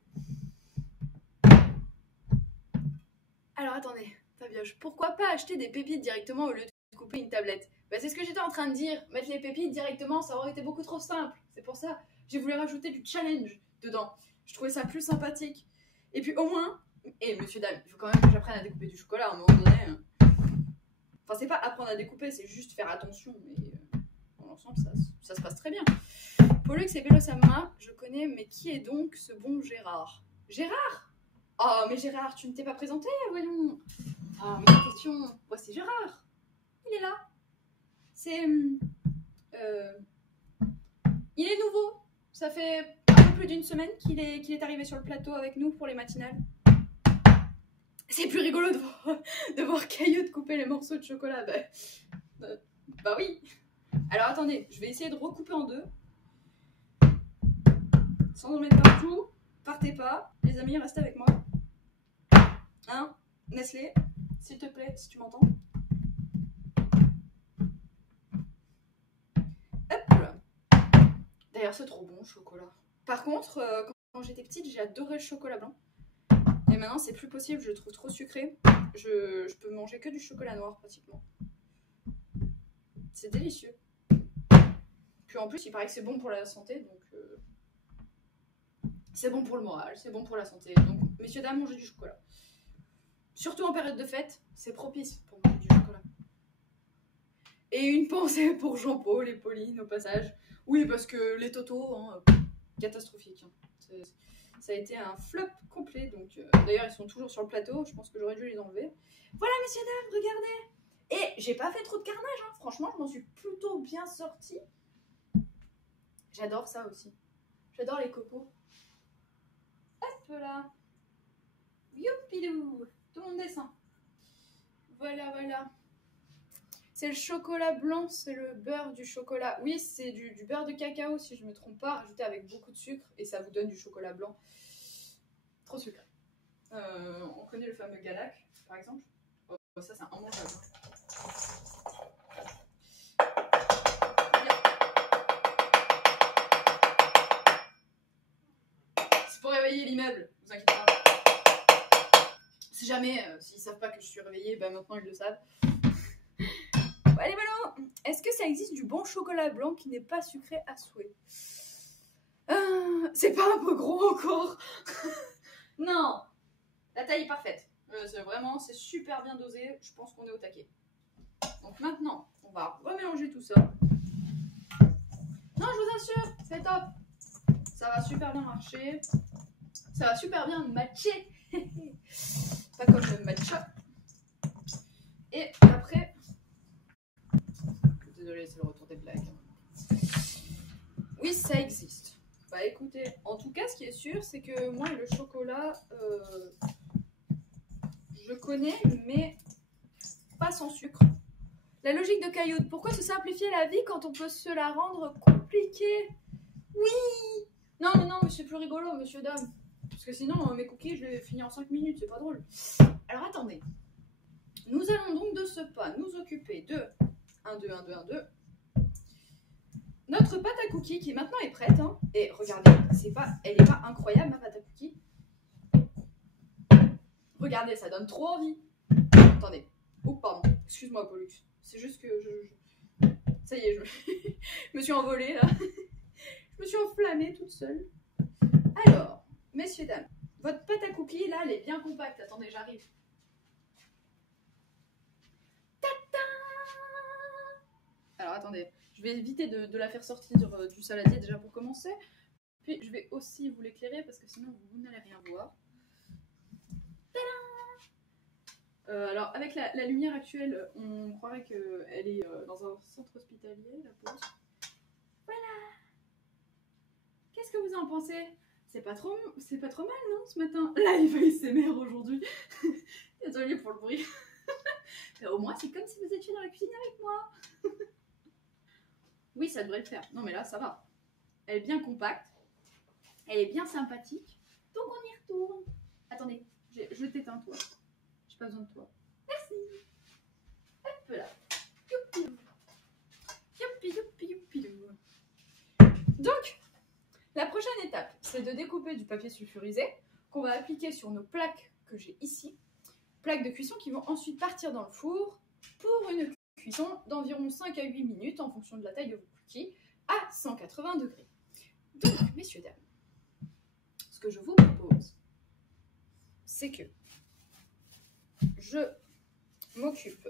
Alors attendez, Fabioche, pourquoi pas acheter des pépites directement au lieu de couper une tablette? Bah c'est ce que j'étais en train de dire. Mettre les pépites directement, ça aurait été beaucoup trop simple. C'est pour ça, j'ai voulu rajouter du challenge dedans. Je trouvais ça plus sympathique. Et puis au moins, et monsieur dame, il faut quand même que j'apprenne à découper du chocolat à un moment donné. Enfin c'est pas apprendre à découper, c'est juste faire attention. Mais dans l'ensemble, ça se passe très bien. Pollux et Vélosama, je connais, mais qui est donc ce bon Gérard? Gérard? Oh, mais Gérard, tu ne t'es pas présenté, voyons. Ah, mais question. Ouais, c'est Gérard. Il est là. C'est. Il est nouveau. Ça fait un peu plus d'une semaine qu'il est arrivé sur le plateau avec nous pour les matinales. C'est plus rigolo de voir Caillou couper les morceaux de chocolat. Bah oui. Alors attendez, je vais essayer de recouper en deux. Sans en mettre partout. Partez pas. Les amis, restez avec moi. Hein, Nestlé, s'il te plaît, si tu m'entends. Hop là. D'ailleurs, c'est trop bon le chocolat. Par contre, quand j'étais petite, j'ai adoré le chocolat blanc. Et maintenant, c'est plus possible, je le trouve trop sucré. Je peux manger que du chocolat noir pratiquement. C'est délicieux. Puis en plus, il paraît que c'est bon pour la santé, donc c'est bon pour le moral, c'est bon pour la santé. Donc, messieurs, dames, mangez du chocolat. Surtout en période de fête, c'est propice pour manger du chocolat. Et une pensée pour Jean-Paul et Pauline au passage. Oui, parce que les totos, hein, catastrophique. Hein. Ça a été un flop complet. Donc, d'ailleurs, ils sont toujours sur le plateau. Je pense que j'aurais dû les enlever. Voilà, messieurs, dames, regardez. Et j'ai pas fait trop de carnage. Hein. Franchement, je m'en suis plutôt bien sortie. J'adore ça aussi. J'adore les copeaux. Hop là. Youpidou. Tout le monde descend. Voilà. C'est le chocolat blanc, c'est le beurre du chocolat. Oui, c'est du beurre de cacao, si je ne me trompe pas, rajouté avec beaucoup de sucre, et ça vous donne du chocolat blanc. Trop sucré. On connaît le fameux Galac, par exemple. Oh, ça, c'est immangeable. C'est pour réveiller l'immeuble, vous inquiétez pas. Si jamais, s'ils savent pas que je suis réveillée, bah maintenant ils le savent. Bon, allez, Malo, est-ce que ça existe du bon chocolat blanc qui n'est pas sucré à souhait? C'est pas un peu gros encore? Non, la taille est parfaite. C'est super bien dosé. Je pense qu'on est au taquet. Donc maintenant, on va remélanger tout ça. Non, je vous assure, c'est top. Ça va super bien marcher. Ça va super bien matcher. Pas comme le matcha. Et après... Désolée, c'est le retour des blagues. Oui, ça existe. Bah écoutez, en tout cas, ce qui est sûr, c'est que moi, le chocolat, je connais, mais pas sans sucre. La logique de Cailloud, pourquoi se simplifier la vie quand on peut se la rendre compliquée? Oui. Non, mais c'est plus rigolo, monsieur, dame. Parce que sinon, mes cookies, je les finis en 5 minutes, c'est pas drôle. Alors attendez. Nous allons donc de ce pas nous occuper de 1, 2, 1, 2, 1, 2. Notre pâte à cookies qui maintenant est prête. Hein. Et regardez, elle n'est pas incroyable, ma pâte à cookies. Regardez, ça donne trop envie. Attendez. Oh, pardon. Excuse-moi, Pollux. C'est juste que ça y est, je me suis envolée, là. Je me suis enflammée toute seule. Alors, messieurs, dames, votre pâte à cookies, là, elle est bien compacte. Attendez, j'arrive. Alors, attendez. Je vais éviter de la faire sortir du saladier, déjà, pour commencer. Puis, je vais aussi vous l'éclairer, parce que sinon, vous n'allez rien voir. Tadam! Alors, avec la lumière actuelle, on croirait qu'elle est dans un centre hospitalier, la pause. Voilà. Qu'est-ce que vous en pensez? C'est pas trop mal, non, ce matin? Live ASMR aujourd'hui. Désolée pour le bruit. Mais au moins, c'est comme si vous étiez dans la cuisine avec moi. Oui, ça devrait le faire. Non, mais là, ça va. Elle est bien compacte. Elle est bien sympathique. Donc, on y retourne. Attendez, je t'éteins, toi. J'ai pas besoin de toi. Merci. Hop là. Youpi. Youpi, youpi, youpi. Donc, la prochaine étape, c'est de découper du papier sulfurisé qu'on va appliquer sur nos plaques que j'ai ici. Plaques de cuisson qui vont ensuite partir dans le four pour une cuisson d'environ 5 à 8 minutes en fonction de la taille de vos cookies à 180 degrés. Donc, messieurs, dames, ce que je vous propose, c'est que je m'occupe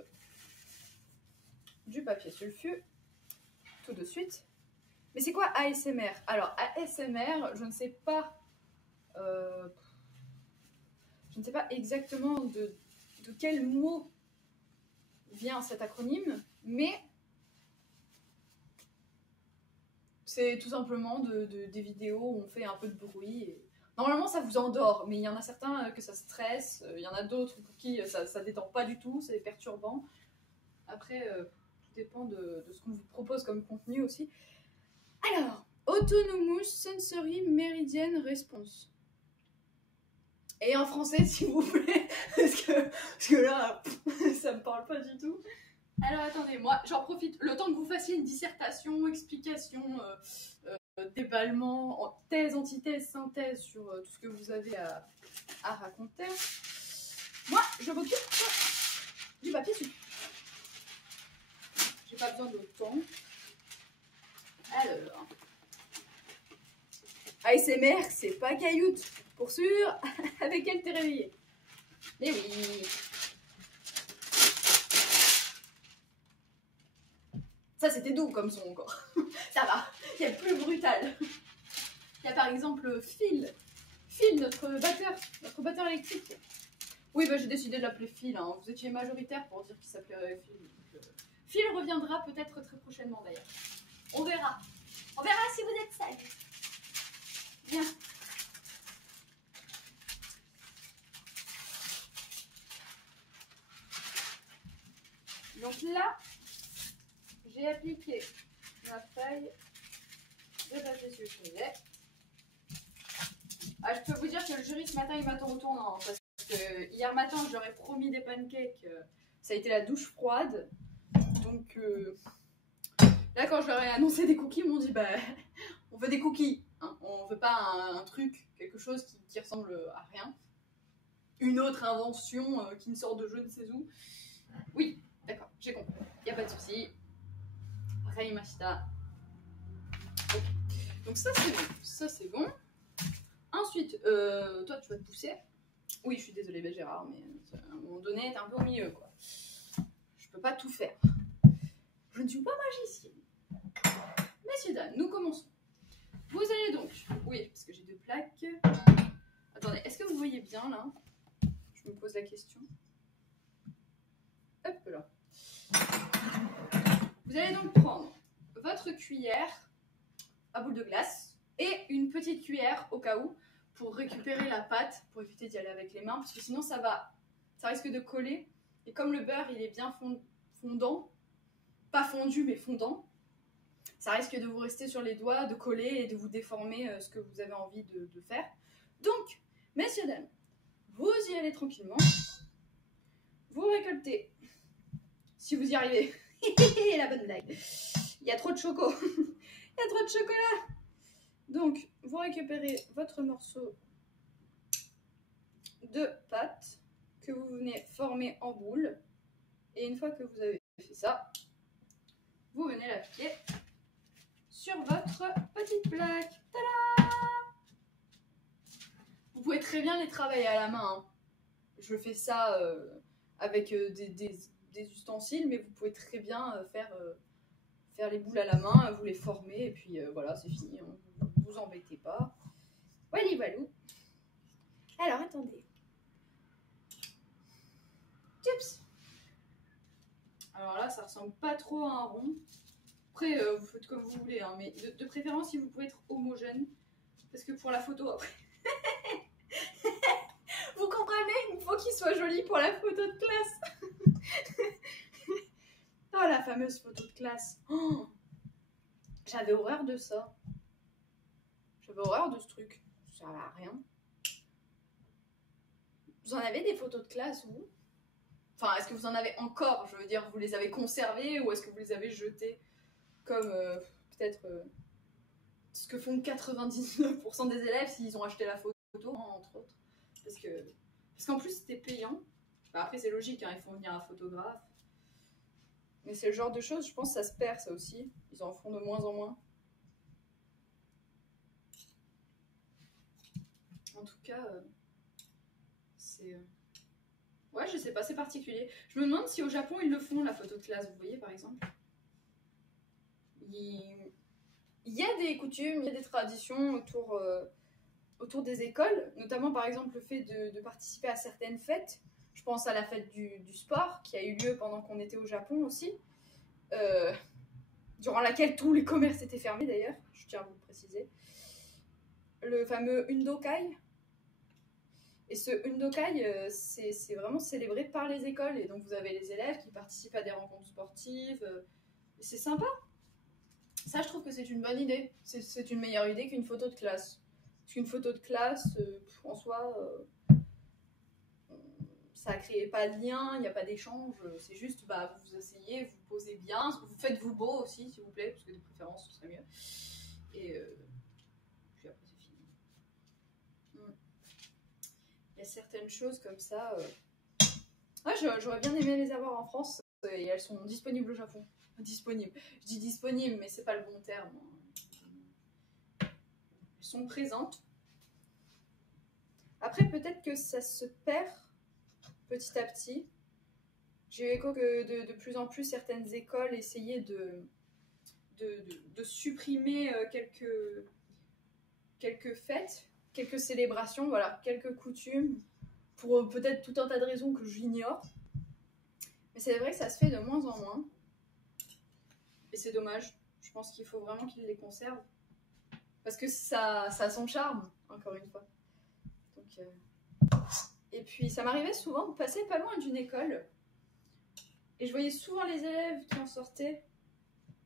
du papier sulfu tout de suite. Mais c'est quoi ASMR? Alors, ASMR, je ne sais pas exactement de quel mot vient cet acronyme, mais c'est tout simplement des vidéos où on fait un peu de bruit. Et... Normalement, ça vous endort, mais il y en a certains que ça stresse, il y en a d'autres pour qui ça détend pas du tout, c'est perturbant. Après, tout dépend de ce qu'on vous propose comme contenu aussi. Alors, Autonomous Sensory Meridian Response. Et en français, s'il vous plaît, parce que là, ça me parle pas du tout. Alors attendez, moi j'en profite, le temps que vous fassiez une dissertation, explication, déballement, thèse, antithèse, synthèse sur tout ce que vous avez à raconter. Moi, je m'occupe du papier sulfure. J'ai pas besoin d'autant. Alors, ASMR, c'est pas cailloute, pour sûr, avec elle t'es réveillée. Mais oui. Ça, c'était doux comme son encore. Ça va, il y a plus brutal. Il y a par exemple Phil, notre batteur électrique. Oui, bah, j'ai décidé de l'appeler Phil. Hein. Vous étiez majoritaire pour dire qu'il s'appelait Phil. Donc, Phil reviendra peut-être très prochainement d'ailleurs. On verra. On verra si vous êtes sage. Bien. Donc là, j'ai appliqué ma feuille de papier sulfurisé. Ah, je peux vous dire que le jury ce matin il m'attend au tournant. Parce que hier matin je leur ai promis des pancakes. Ça a été la douche froide. Donc là quand je leur ai annoncé des cookies, ils m'ont dit bah on veut des cookies. Hein. On veut pas un truc, quelque chose qui ressemble à rien. Une autre invention qui ne sort de je ne sais où. Oui, d'accord, j'ai compris. Y a pas de souci. Raimashita. Ok. Donc ça c'est bon. Ça c'est bon. Ensuite, toi tu vas te pousser. Oui, je suis désolée Gérard, mais à un moment donné, t'es un peu au milieu quoi. Je peux pas tout faire. Je ne suis pas magicienne. Messieurs, dames, nous commençons. Vous allez donc... Oui, parce que j'ai deux plaques. Attendez, est-ce que vous voyez bien là? Je me pose la question. Hop là. Vous allez donc prendre votre cuillère à boule de glace et une petite cuillère au cas où pour récupérer la pâte, pour éviter d'y aller avec les mains, parce que sinon ça risque de coller. Et comme le beurre il est bien fondant, pas fondu mais fondant, ça risque de vous rester sur les doigts, de coller et de vous déformer ce que vous avez envie de faire. Donc, messieurs, dames, vous y allez tranquillement. Vous récoltez, si vous y arrivez, la bonne blague. Il y a trop de choco. Il y a trop de chocolat. Donc, vous récupérez votre morceau de pâte que vous venez former en boule. Et une fois que vous avez fait ça, vous venez l'appliquer sur votre petite plaque. Tada! Vous pouvez très bien les travailler à la main. Hein. Je fais ça avec des ustensiles, mais vous pouvez très bien faire les boules à la main, vous les formez, et puis voilà, c'est fini. Hein. Vous embêtez pas. Voilà, voilou. Alors, attendez. Tips. Alors là, ça ressemble pas trop à un rond. Après, vous faites comme vous voulez, hein, mais de préférence, si vous pouvez être homogène. Parce que pour la photo, après... Vous comprenez, il faut qu'il soit joli pour la photo de classe. Oh, la fameuse photo de classe. Oh, j'avais horreur de ça. J'avais horreur de ce truc. Ça servait à rien. Vous en avez des photos de classe, vous? Enfin, est-ce que vous en avez encore? Je veux dire, vous les avez conservées ou est-ce que vous les avez jetées? Comme peut-être ce que font 99% des élèves s'ils ont acheté la photo, entre autres. Parce qu'en plus, c'était payant. Bah, après, c'est logique, hein, il faut venir un photographe. Mais c'est le genre de choses, je pense que ça se perd, ça aussi. Ils en font de moins en moins. En tout cas, c'est... Ouais, je sais pas, c'est particulier. Je me demande si au Japon, ils le font, la photo de classe, vous voyez, par exemple. Il y a des coutumes, il y a des traditions autour des écoles, notamment, par exemple, le fait de participer à certaines fêtes. Je pense à la fête du sport, qui a eu lieu pendant qu'on était au Japon aussi, durant laquelle tous les commerces étaient fermés, d'ailleurs, je tiens à vous le préciser. Le fameux Undokai. Et ce Undokai, c'est vraiment célébré par les écoles. Et donc, vous avez les élèves qui participent à des rencontres sportives. C'est sympa. Ça, je trouve que c'est une bonne idée. C'est une meilleure idée qu'une photo de classe. Parce qu'une photo de classe, en soi, ça ne crée pas de lien, il n'y a pas d'échange. C'est juste, bah, vous vous asseyez, vous posez bien. Vous faites-vous beau aussi, s'il vous plaît, parce que de préférence, ce serait mieux. Et puis après, c'est fini. Il y a certaines choses comme ça. Ouais, j'aurais bien aimé les avoir en France et elles sont disponibles au Japon. Disponibles. Je dis disponibles, mais c'est pas le bon terme. Elles sont présentes. Après, peut-être que ça se perd petit à petit. J'ai eu écho que de plus en plus certaines écoles essayaient de supprimer quelques fêtes, quelques célébrations, voilà, quelques coutumes, pour peut-être tout un tas de raisons que j'ignore. Mais c'est vrai que ça se fait de moins en moins. Et c'est dommage. Je pense qu'il faut vraiment qu'ils les conservent. Parce que ça a son charme, encore une fois. Donc, et puis, ça m'arrivait souvent de passer pas loin d'une école. Et je voyais souvent les élèves qui en sortaient.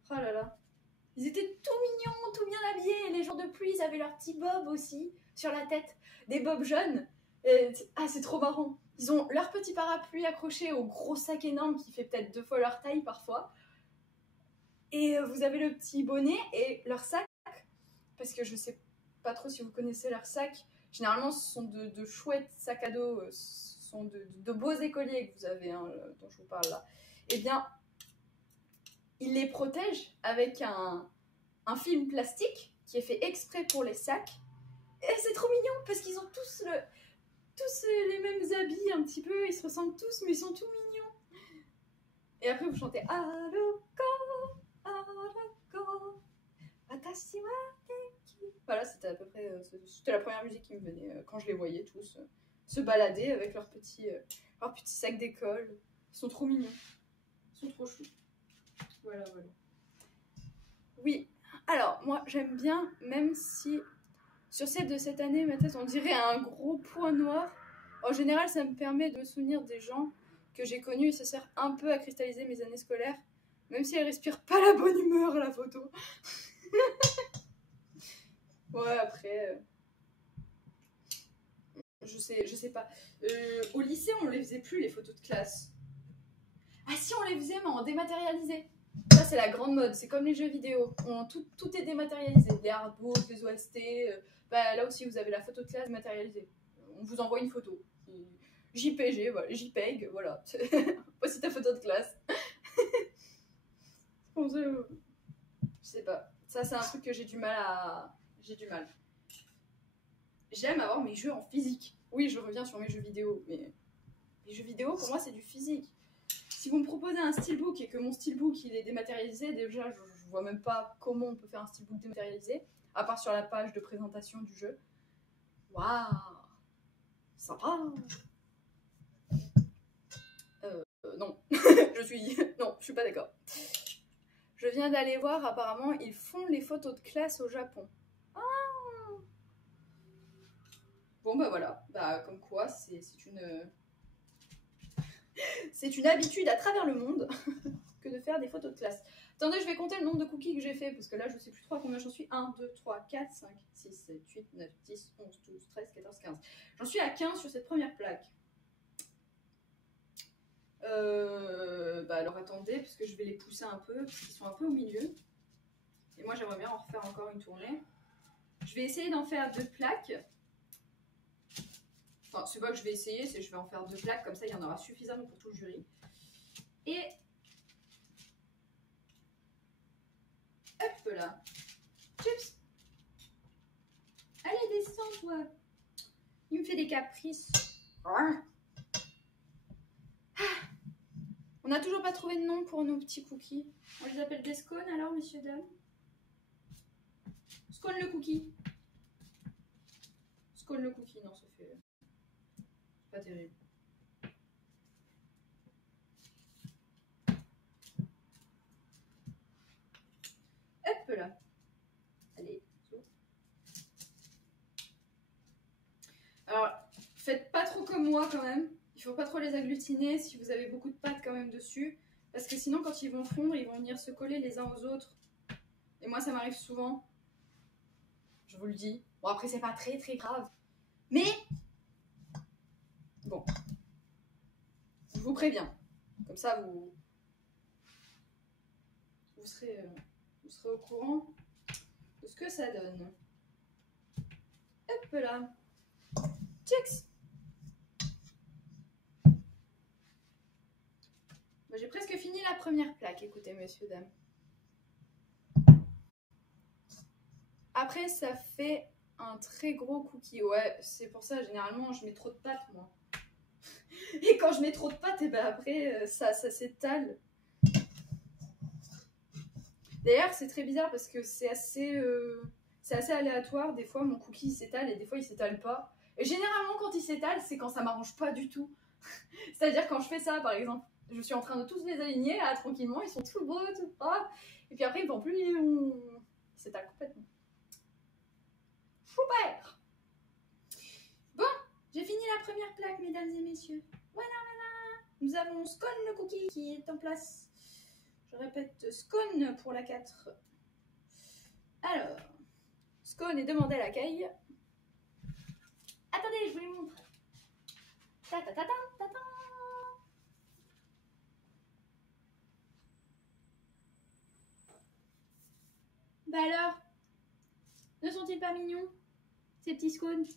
Oh là là. Ils étaient tout mignons, tout bien habillés. Et les jours de pluie, ils avaient leurs petits bobs aussi sur la tête. Des bobs jaunes. Ah, c'est trop marrant. Ils ont leur petit parapluie accroché au gros sac énorme qui fait peut-être 2 fois leur taille parfois. Et vous avez le petit bonnet et leur sac. Parce que je sais pas trop si vous connaissez leur sac. Généralement, ce sont de chouettes sacs à dos. Ce sont de beaux écoliers que vous avez, hein, dont je vous parle là. Eh bien, ils les protègent avec un film plastique qui est fait exprès pour les sacs. Et c'est trop mignon parce qu'ils ont tous les mêmes habits un petit peu. Ils se ressemblent tous, mais ils sont tout mignons. Et après, vous chantez Haruko, Haruko, Watashi wa Tenki. Voilà, c'était à peu près c'était la première musique qui me venait quand je les voyais tous se balader avec leur petit sac d'école. Ils sont trop mignons. Ils sont trop choux. Voilà. Oui, alors moi j'aime bien, même si sur celle de cette année, ma tête on dirait un gros point noir. En général, ça me permet de me souvenir des gens que j'ai connus et ça sert un peu à cristalliser mes années scolaires, même si elle respire pas la bonne humeur, la photo. Ouais, après... Je sais pas. Au lycée, on les faisait plus, les photos de classe. Ah si, on les faisait, mais en dématérialisé. Ça, c'est la grande mode. C'est comme les jeux vidéo. Tout est dématérialisé. Les artbooks, les OST. Là aussi, vous avez la photo de classe dématérialisée. On vous envoie une photo. JPG, voilà. JPEG, voilà. Voici ta photo de classe. Je sais pas. Ça, c'est un truc que j'ai du mal à... J'aime avoir mes jeux en physique. Oui, je reviens sur mes jeux vidéo, mais les jeux vidéo, pour moi, c'est du physique. Si vous me proposez un steelbook et que mon steelbook il est dématérialisé, déjà, je vois même pas comment on peut faire un steelbook dématérialisé, à part sur la page de présentation du jeu. Waouh, sympa. non. Non, je suis pas d'accord. Je viens d'aller voir, apparemment, ils font les photos de classe au Japon. Ah. Bon, bah voilà. Bah, comme quoi, c'est une... c'est une habitude à travers le monde que de faire des photos de classe. Attendez, je vais compter le nombre de cookies que j'ai fait, parce que là, je sais plus trop à combien j'en suis. 1, 2, 3, 4, 5, 6, 7, 8, 9, 10, 11, 12, 13, 14, 15. J'en suis à 15 sur cette première plaque. Bah alors attendez, parce que je vais les pousser un peu, parce qu'ils sont un peu au milieu. Et moi, j'aimerais bien en refaire encore une tournée. Je vais essayer d'en faire 2 plaques. Enfin, c'est pas que je vais essayer, c'est que je vais en faire 2 plaques, comme ça, il y en aura suffisamment pour tout le jury. Et... hop là. Chips. Allez, descends, toi. Il me fait des caprices. On n'a toujours pas trouvé de nom pour nos petits cookies. On les appelle des scones alors, messieurs, dames? Scone le cookie. Scone le cookie, non, ça fait... c'est pas terrible. Hop là. Allez. Alors, faites pas trop comme moi quand même. Il faut pas trop les agglutiner si vous avez beaucoup de pâte quand même dessus. Parce que sinon, quand ils vont fondre, ils vont venir se coller les uns aux autres. Et moi, ça m'arrive souvent. Je vous le dis. Bon, après, c'est pas très très grave. Mais, bon. Je vous préviens. Comme ça, vous serez au courant de ce que ça donne. Hop là. Chex. J'ai presque fini la première plaque, écoutez, messieurs, dames. Après, ça fait un très gros cookie. Ouais, c'est pour ça, généralement, je mets trop de pâte, moi. Et quand je mets trop de pâte, et ben après, ça s'étale. D'ailleurs, c'est très bizarre parce que c'est assez aléatoire. Des fois, mon cookie s'étale et des fois, il s'étale pas. Et généralement, quand il s'étale, c'est quand ça m'arrange pas du tout. C'est-à-dire quand je fais ça, par exemple. Je suis en train de tous les aligner, là, tranquillement, ils sont tout beaux, tout propres. Et puis après, ils vont plus, ils s'étalent complètement. Super. Bon, j'ai fini la première plaque, mesdames et messieurs. Voilà, voilà. Nous avons Scone le cookie qui est en place. Je répète, Scone pour la 4. Alors, Scone est demandé à l'accueil. Attendez, je vous les montre. Ta ta ta ta ta ta. Bah alors, ne sont-ils pas mignons, ces petits scones?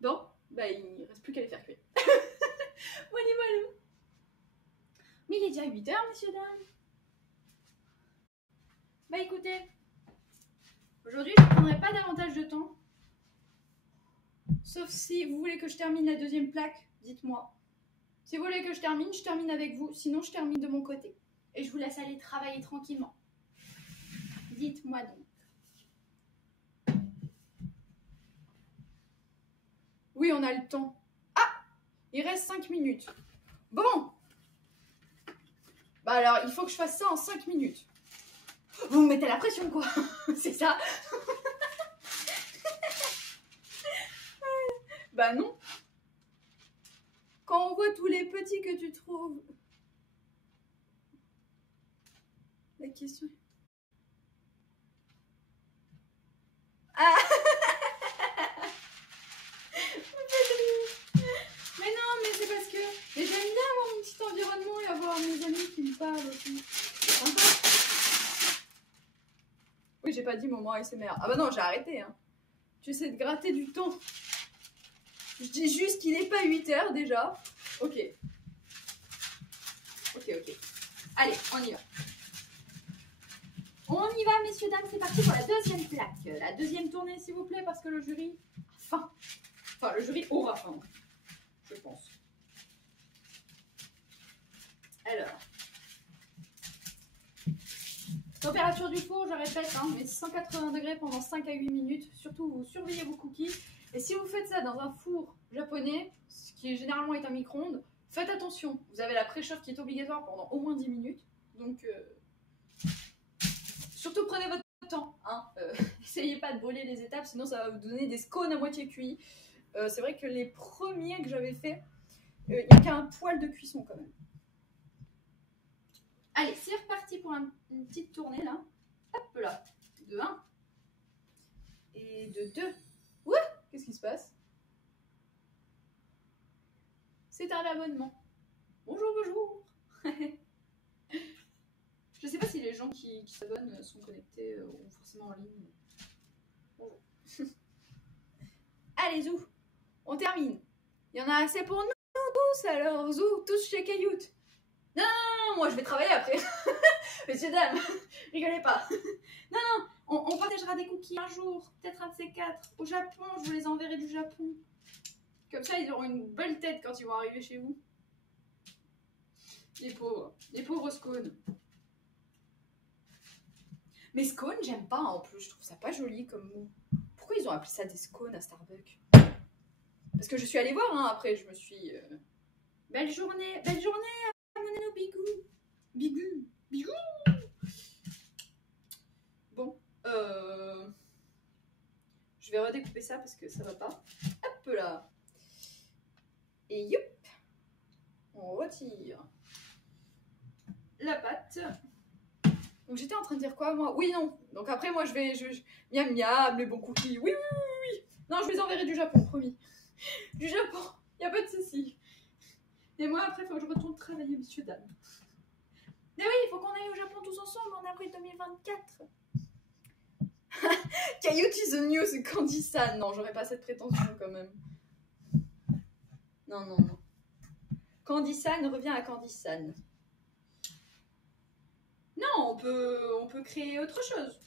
Bon, bah il ne reste plus qu'à les faire cuire. Voilà, voilà. Mais il est déjà 8 h, messieurs, dames. Bah écoutez, aujourd'hui je ne prendrai pas davantage de temps. Sauf si vous voulez que je termine la deuxième plaque, dites-moi. Si vous voulez que je termine avec vous. Sinon, je termine de mon côté. Et je vous laisse aller travailler tranquillement. Dites-moi donc. Oui, on a le temps. Ah, il reste 5 minutes. Bon. Bah alors, il faut que je fasse ça en 5 minutes. Vous me mettez la pression, quoi. C'est ça. Bah non. Quand on voit tous les petits que tu trouves. La question. Ah. Mais non, mais c'est parce que j'aime bien avoir mon petit environnement et avoir mes amis qui me parlent aussi. C'est sympa. Oui, j'ai pas dit moment ASMR. Ah bah non, j'ai arrêté. Hein. Tu essaies de gratter du temps. Je dis juste qu'il n'est pas 8 h déjà. Ok. Ok. Allez, on y va. On y va, messieurs, dames. C'est parti pour la deuxième plaque. La deuxième tournée, s'il vous plaît, parce que le jury a faim. Enfin, le jury aura faim, je pense. Alors. Température du four, je répète, hein, mais 180 degrés pendant 5 à 8 minutes. Surtout, vous surveillez vos cookies. Et si vous faites ça dans un four japonais, ce qui généralement est un micro-ondes, faites attention. Vous avez la préchauffe qui est obligatoire pendant au moins 10 minutes. Donc, surtout prenez votre temps. Hein. Essayez pas de brûler les étapes, sinon ça va vous donner des scones à moitié cuits. C'est vrai que les premiers que j'avais fait, il n'y a qu'un poil de cuisson quand même. Allez, c'est reparti pour une petite tournée là. Hop là. De 1. Et de 2. Ouais, qu'est-ce qui se passe? C'est un abonnement. Bonjour, bonjour. Je sais pas si les gens qui s'abonnent sont connectés ou forcément en ligne. Bonjour. Allez, Zou, on termine. Il y en a assez pour nous tous, alors Zou, tous chez Caillout. Non, moi je vais travailler après. Messieurs, dames, rigolez pas. Non, on partagera des cookies un jour, peut-être un de ces 4. Au Japon, je vous les enverrai du Japon. Comme ça, ils auront une belle tête quand ils vont arriver chez vous. Les pauvres scones. Mais scones, j'aime pas en plus, je trouve ça pas joli comme mot. Pourquoi ils ont appelé ça des scones à Starbucks? Parce que je suis allée voir, hein, après, je me suis... Belle journée, mon bigou. Bigou. Bon, je vais redécouper ça parce que ça va pas. Hop là. Et youp, on retire la pâte. Donc j'étais en train de dire quoi moi? Oui, non. Donc après moi je miam miam, les bons cookies. Oui. Non, je les enverrai du Japon, promis. Du Japon, y a pas de souci. Et moi après il faut que je retourne travailler, messieurs dames. Mais oui, il faut qu'on aille au Japon tous ensemble en avril 2024. Caillou is the news, Candy-san. Non, j'aurais pas cette prétention quand même. Non. Candy-san revient à Candy-san. Non, on peut créer autre chose.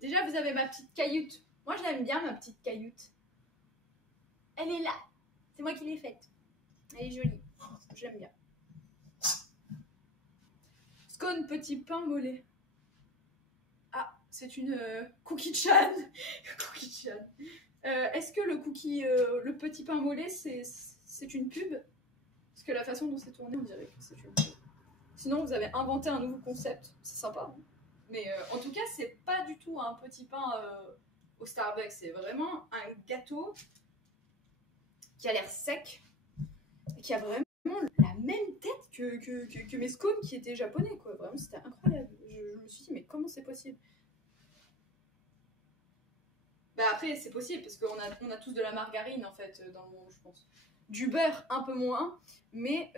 Déjà, vous avez ma petite cailloute. Moi, j'aime bien ma petite cailloute. Elle est là. C'est moi qui l'ai faite. Elle est jolie. J'aime bien. Scone petit pain mollet. Ah, c'est une cookie-chan. Cookie-chan. Est-ce que le cookie, le petit pain mollet, c'est une pub? Parce que la façon dont c'est tourné, on dirait que c'est une pub. Sinon, vous avez inventé un nouveau concept. C'est sympa. Hein. Mais en tout cas, c'est pas du tout un petit pain au Starbucks. C'est vraiment un gâteau qui a l'air sec et qui a vraiment la même tête que mes scones qui étaient japonais. Quoi. Vraiment, c'était incroyable. Je me suis dit, mais comment c'est possible? Bah après, c'est possible parce qu'on a tous de la margarine en fait dans le monde, je pense. Du beurre, un peu moins, mais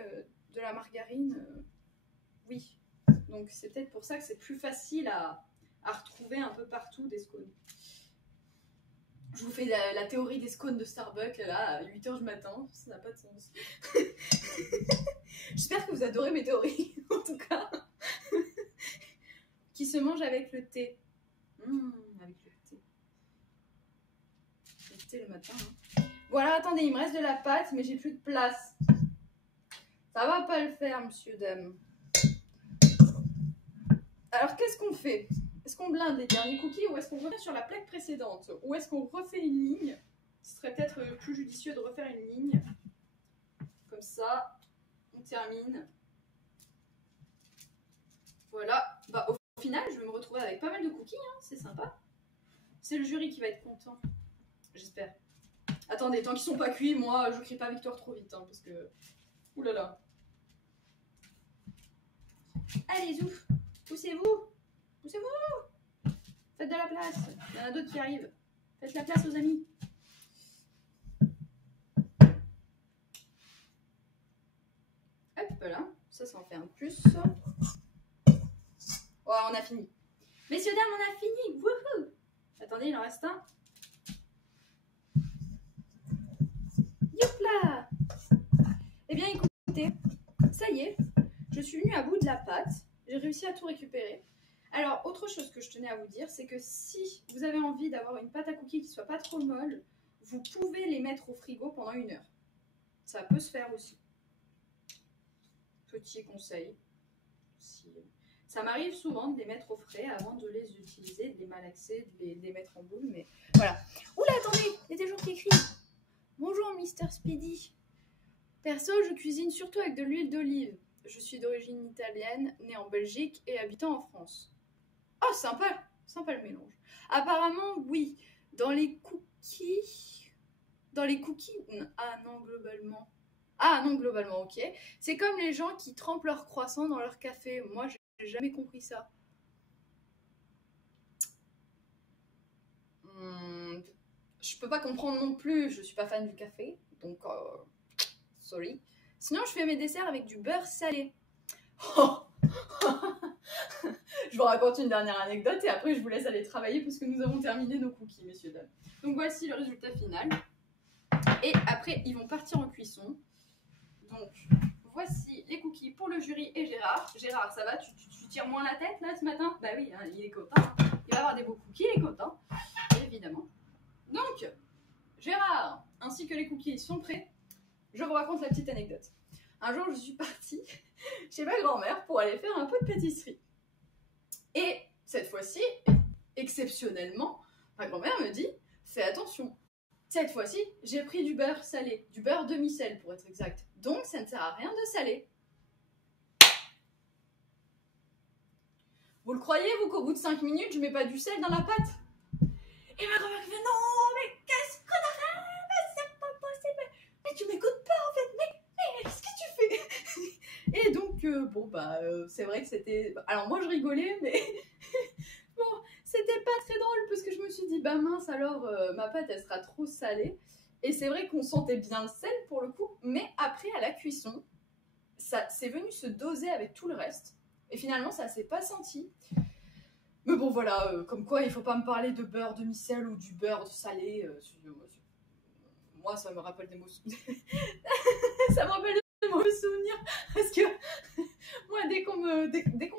de la margarine, oui. Donc c'est peut-être pour ça que c'est plus facile à retrouver un peu partout des scones. Je vous fais la théorie des scones de Starbucks là à 8h du matin, ça n'a pas de sens. J'espère que vous adorez mes théories, en tout cas. Qui se mange avec le thé. Avec le thé. Le thé le matin. Hein. Voilà, attendez, il me reste de la pâte, mais j'ai plus de place. Ça va pas le faire, monsieur, dame. Alors, qu'est-ce qu'on fait? Est-ce qu'on blinde les derniers cookies ou est-ce qu'on revient sur la plaque précédente? Ou est-ce qu'on refait une ligne? Ce serait peut-être plus judicieux de refaire une ligne. Comme ça, on termine. Voilà. Bah, au final, je vais me retrouver avec pas mal de cookies. Hein. C'est sympa. C'est le jury qui va être content. J'espère. Attendez, tant qu'ils sont pas cuits, moi, je crie pas victoire trop vite. Hein, parce que... Ouh là là. Allez, Zouf. Poussez-vous. Poussez-vous. Faites de la place. Il y en a d'autres qui arrivent. Faites la place aux amis. Hop là. Ça en fait un plus. Oh, on a fini. Messieurs, dames, on a fini. Wouhou. Attendez, il en reste un. Youp là. Eh bien, écoutez, ça y est. Je suis venue à bout de la pâte. J'ai réussi à tout récupérer. Alors, autre chose que je tenais à vous dire, c'est que si vous avez envie d'avoir une pâte à cookies qui soit pas trop molle, vous pouvez les mettre au frigo pendant 1 heure. Ça peut se faire aussi. Petit conseil. Ça Ça m'arrive souvent de les mettre au frais avant de les utiliser, de les malaxer, de les mettre en boule, mais voilà. Oula, attendez, il y a des gens qui écrivent. Bonjour Mister Speedy. Perso, je cuisine surtout avec de l'huile d'olive. Je suis d'origine italienne, née en Belgique et habitant en France. Oh, sympa, sympa le mélange. Apparemment, oui, dans les cookies... Ah non, globalement... Ah non, globalement, ok. C'est comme les gens qui trempent leur croissant dans leur café. Moi, j'ai jamais compris ça. Je peux pas comprendre non plus. Je suis pas fan du café, donc sorry. Sinon, je fais mes desserts avec du beurre salé. Oh je vous raconte une dernière anecdote et après je vous laisse aller travailler parce que nous avons terminé nos cookies, messieurs, dames. Donc voici le résultat final. Et après, ils vont partir en cuisson. Donc, voici les cookies pour le jury et Gérard. Gérard, ça va? Tu tires moins la tête là ce matin? Bah oui, hein, il est content. Il va avoir des beaux cookies, il est content. Évidemment. Donc, Gérard ainsi que les cookies sont prêts. Je vous raconte la petite anecdote. Un jour, je suis partie chez ma grand-mère pour aller faire un peu de pâtisserie. Et cette fois-ci, exceptionnellement, ma grand-mère me dit « Fais attention, cette fois-ci, j'ai pris du beurre salé, du beurre demi-sel pour être exact. Donc, ça ne sert à rien de saler. » Vous le croyez, vous, qu'au bout de 5 minutes, je mets pas du sel dans la pâte? Et ma grand-mère fait « Non, mais qu'est-ce que t'as fait? Mais c'est pas possible. Mais tu m'écoutes pas, en fait. Mais qu'est-ce que tu fais ?» Et donc, c'est vrai que c'était... Alors, moi, je rigolais, mais... bon, c'était pas très drôle, parce que je me suis dit « Bah mince, alors, ma pâte, elle sera trop salée. » Et c'est vrai qu'on sentait bien le sel, pour le coup. Mais après, à la cuisson, ça c'est venu se doser avec tout le reste. Et finalement, ça s'est pas senti. Mais bon, voilà, comme quoi, il faut pas me parler de beurre demi-sel ou du beurre salé. Moi, ça me rappelle des mots souvenirs. Ça me rappelle des mauvais souvenirs. Parce que moi, dès qu'on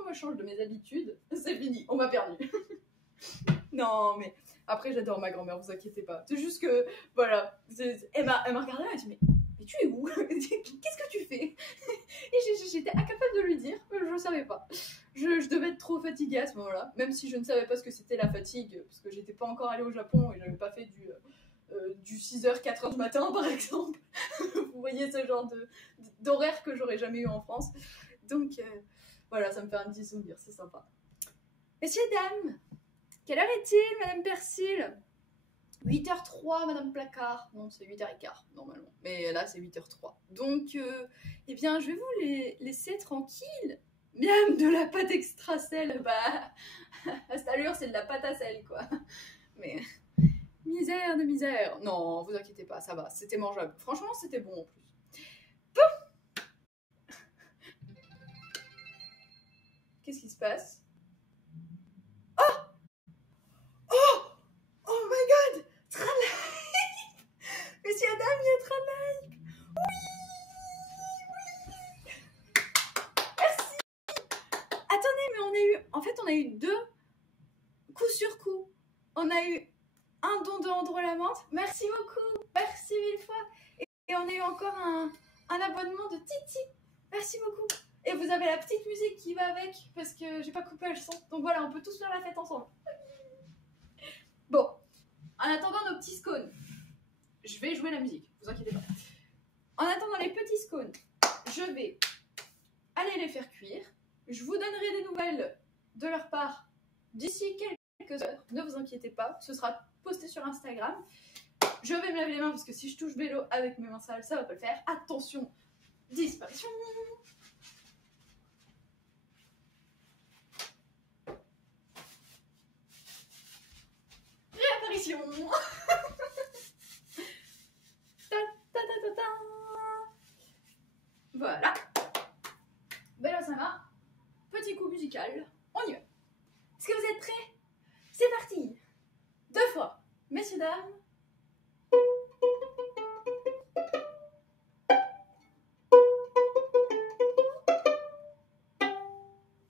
me change de mes habitudes, c'est fini, on m'a perdu. Non, mais après, j'adore ma grand-mère, vous inquiétez pas. C'est juste que, voilà, elle m'a regardée, elle m'a dit, mais tu es où? Qu'est-ce que tu fais? Et j'étais incapable de lui dire, je ne savais pas. Je devais être trop fatiguée à ce moment-là, même si je ne savais pas ce que c'était la fatigue, parce que j'étais pas encore allée au Japon et j'avais pas fait du 6h, 4h du matin, par exemple. Vous voyez ce genre d'horaire que j'aurais jamais eu en France. Donc, voilà, ça me fait un petit souvenir, c'est sympa. Messieurs, dames, quelle heure est-il, Madame Persil? 8h03, Madame Placard. Non, c'est 8h15, normalement. Mais là, c'est 8h03. Donc, eh bien, je vais vous laisser tranquilles. Miam, de la pâte extra sel. Bah, à cette allure, c'est de la pâte à sel, quoi. Mais, misère de misère. Non, vous inquiétez pas, ça va. C'était mangeable. Franchement, c'était bon, en plus. Bon. Qu'est-ce qui se passe? Oh my god! Tralike! Monsieur Adam, il y a Tralike! Oui! Merci! Attendez, mais on a eu 2 coup sur coup. On a eu un don de Andro Lamante. Merci beaucoup! Merci 1000 fois! Et on a eu encore un abonnement de Titi. Merci beaucoup! Et vous avez la petite musique qui va avec, parce que j'ai pas coupé le son. Donc voilà, on peut tous faire la fête ensemble. Bon, en attendant nos petits scones, je vais jouer la musique, vous inquiétez pas. En attendant les petits scones, je vais aller les faire cuire. Je vous donnerai des nouvelles de leur part d'ici quelques heures. Ne vous inquiétez pas, ce sera posté sur Instagram. Je vais me laver les mains parce que si je touche vélo avec mes mains sales, ça va pas le faire. Attention, disparition. Réapparition. Voilà. Bella Sama, petit coup musical, on y va. Est-ce que vous êtes prêts? C'est parti. 2 fois, messieurs, dames.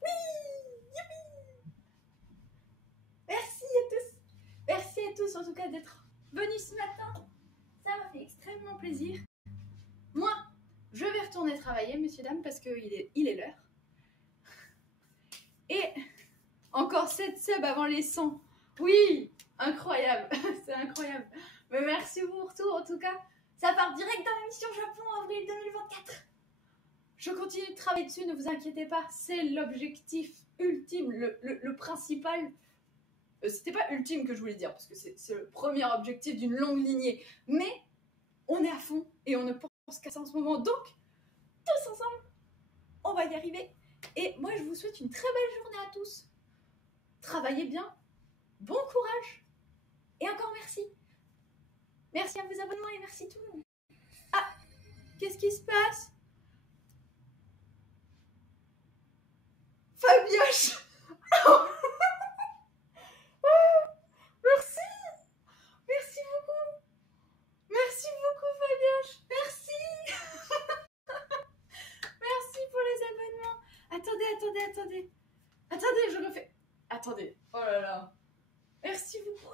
Oui, youpi. Merci à tous. Merci à tous en tout cas d'être venus ce matin. Ça m'a fait extrêmement plaisir. Moi, je vais retourner travailler, messieurs, dames, parce qu'il est l'heure. Et Et encore 7 subs avant les 100. Oui, incroyable. C'est incroyable. Mais merci pour tout, en tout cas. Ça part direct dans la mission Japon en avril 2024. Je continue de travailler dessus, ne vous inquiétez pas. C'est l'objectif ultime, le principal. C'était pas ultime que je voulais dire, parce que c'est le premier objectif d'une longue lignée. Mais on est à fond et on ne pense qu'à ça en ce moment. Donc, tous ensemble, on va y arriver. Et moi, je vous souhaite une très belle journée à tous. Travaillez bien, bon courage et encore merci. Merci à vos abonnements et merci tout le monde. Ah, qu'est-ce qui se passe? Fabioche. Merci. Merci beaucoup. Merci beaucoup, Fabioche. Merci. Merci pour les abonnements. Attendez. Attendez, je refais. Attendez. Oh là là. Merci beaucoup.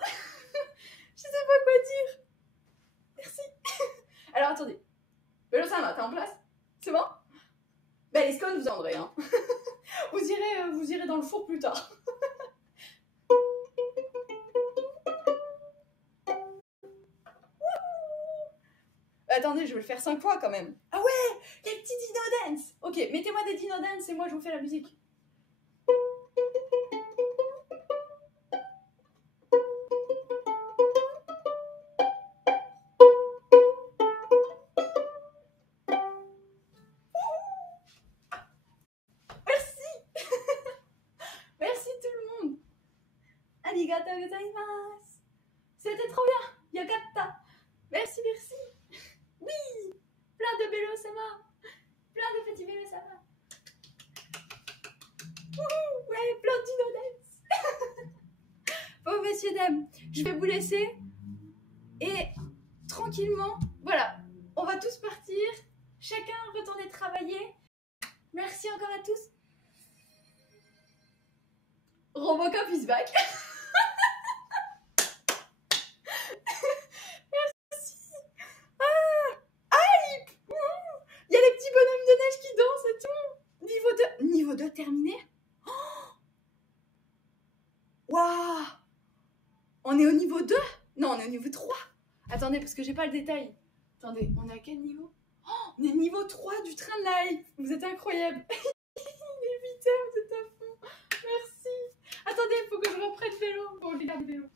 Je sais pas quoi dire. Merci. Alors attendez. Bello-sama, t'es en place? C'est bon? Ben les scones, vous en aurez, hein. Vous irez dans le four plus tard. Attendez, je vais le faire 5 fois quand même. Ah ouais, les petits dino dance. Ok, mettez-moi des dino dance et moi je vous fais la musique. Arigatou gozaimasu. C'était trop bien. Yakatta. Merci. Oui. Plein de Bello-sama. Plein de petits Bello-sama. Ouais, plein de dino dance. Bon, messieurs, dames, je vais vous laisser. Et tranquillement, voilà, on va tous partir. Chacun retourner travailler. Merci encore à tous. Robocop is back. Niveau 2 terminé. Waouh. On est au niveau 2? Non, on est au niveau 3. Attendez, parce que j'ai pas le détail. Attendez, on est à quel niveau? On est niveau 3 du train de live. Vous êtes incroyables. Il est 8h, vous êtes à fond. Merci. Attendez, il faut que je reprenne le vélo. Bon, je garde le vélo.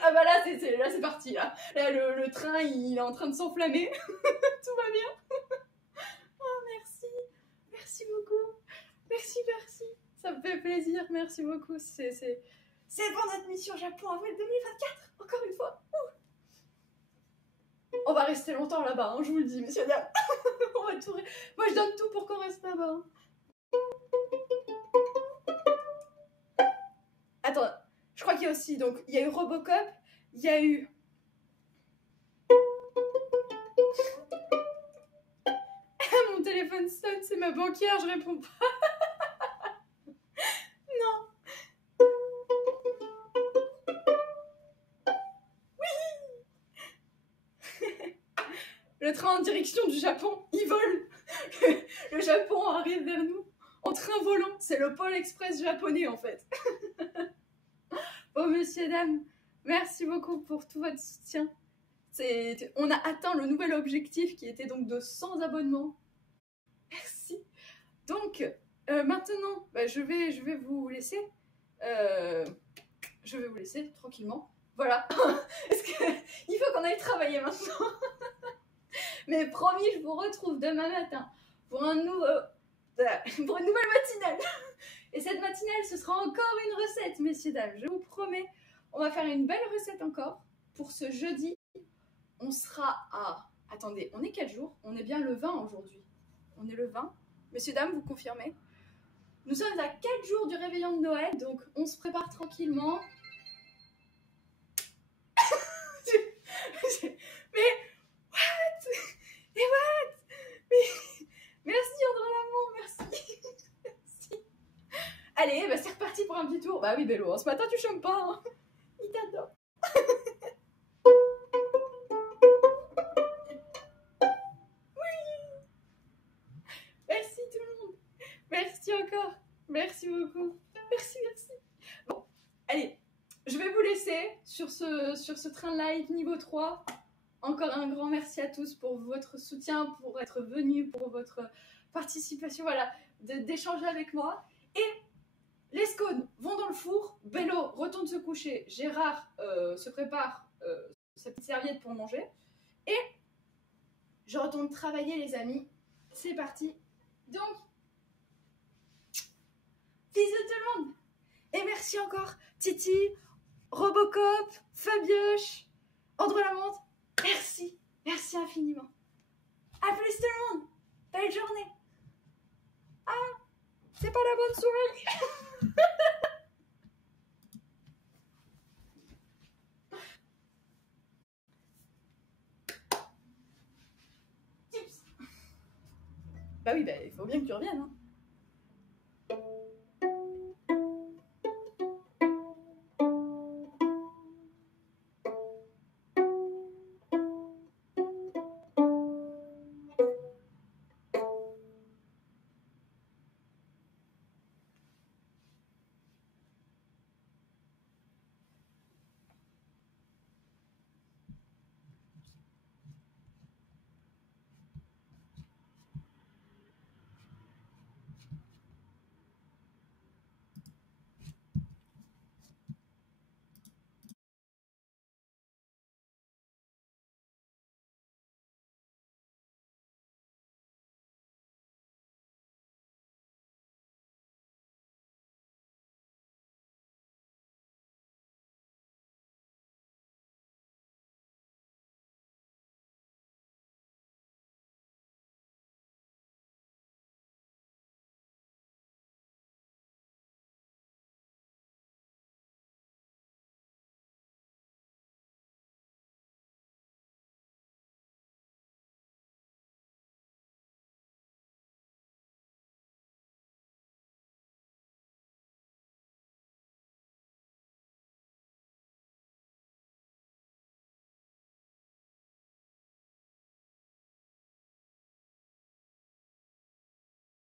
Ah bah là c'est parti là. Là le train il est en train de s'enflammer. Tout va bien. Oh merci beaucoup. Merci. Ça me fait plaisir, merci beaucoup. C'est pour notre mission Japon avril 2024. Encore une fois. On va rester longtemps là-bas, hein, je vous le dis, messieurs dames. On va tout. Moi je donne tout pour qu'on reste là-bas. Hein. Attends, je crois qu'il y a aussi, donc, il y a eu Robocop, il y a eu... Mon téléphone sonne, c'est ma banquière, je réponds pas. Non. Oui. Le train en direction du Japon, il vole. Le Japon arrive vers nous en train volant. C'est le pôle express japonais, en fait. Bon, messieurs, dames, merci beaucoup pour tout votre soutien. On a atteint le nouvel objectif qui était donc de 100 abonnements. Merci. Donc, maintenant, je vais vous laisser. Je vais vous laisser tranquillement. Voilà. Il faut qu'on aille travailler maintenant. Mais promis, je vous retrouve demain matin pour une nouvelle matinale. Et cette matinale, ce sera encore une recette, messieurs, dames. Je vous promets, on va faire une belle recette encore. Pour ce jeudi, on sera à... Attendez, on est quel jour? On est bien le 20 aujourd'hui. On est le 20. Messieurs, dames, vous confirmez? Nous sommes à 4 jours du réveillon de Noël, donc on se prépare tranquillement. Mais... What? Et what? Mais... Merci, André Lamont, merci. Merci. Allez. Allez, bah c'est reparti pour un petit tour. Bah oui, Bélo, hein, ce matin tu chômes pas. Hein. Il t'adore. Oui. Merci tout le monde. Merci encore. Merci beaucoup. Merci, merci. Bon, allez, je vais vous laisser sur ce train de live niveau 3. Encore un grand merci à tous pour votre soutien, pour être venus, pour votre participation, voilà, d'échanger avec moi. Et les scones vont dans le four, Bélo retourne se coucher, Gérard se prépare sa petite serviette pour manger. Et je retourne travailler, les amis. C'est parti. Donc, bisous tout le monde. Et merci encore, Titi, Robocop, Fabioche, Andrew Lamont. Merci, merci infiniment. À plus tout le monde. Belle journée. Ah, c'est pas la bonne soirée. Bah oui, bah, il faut bien que tu reviennes. Hein.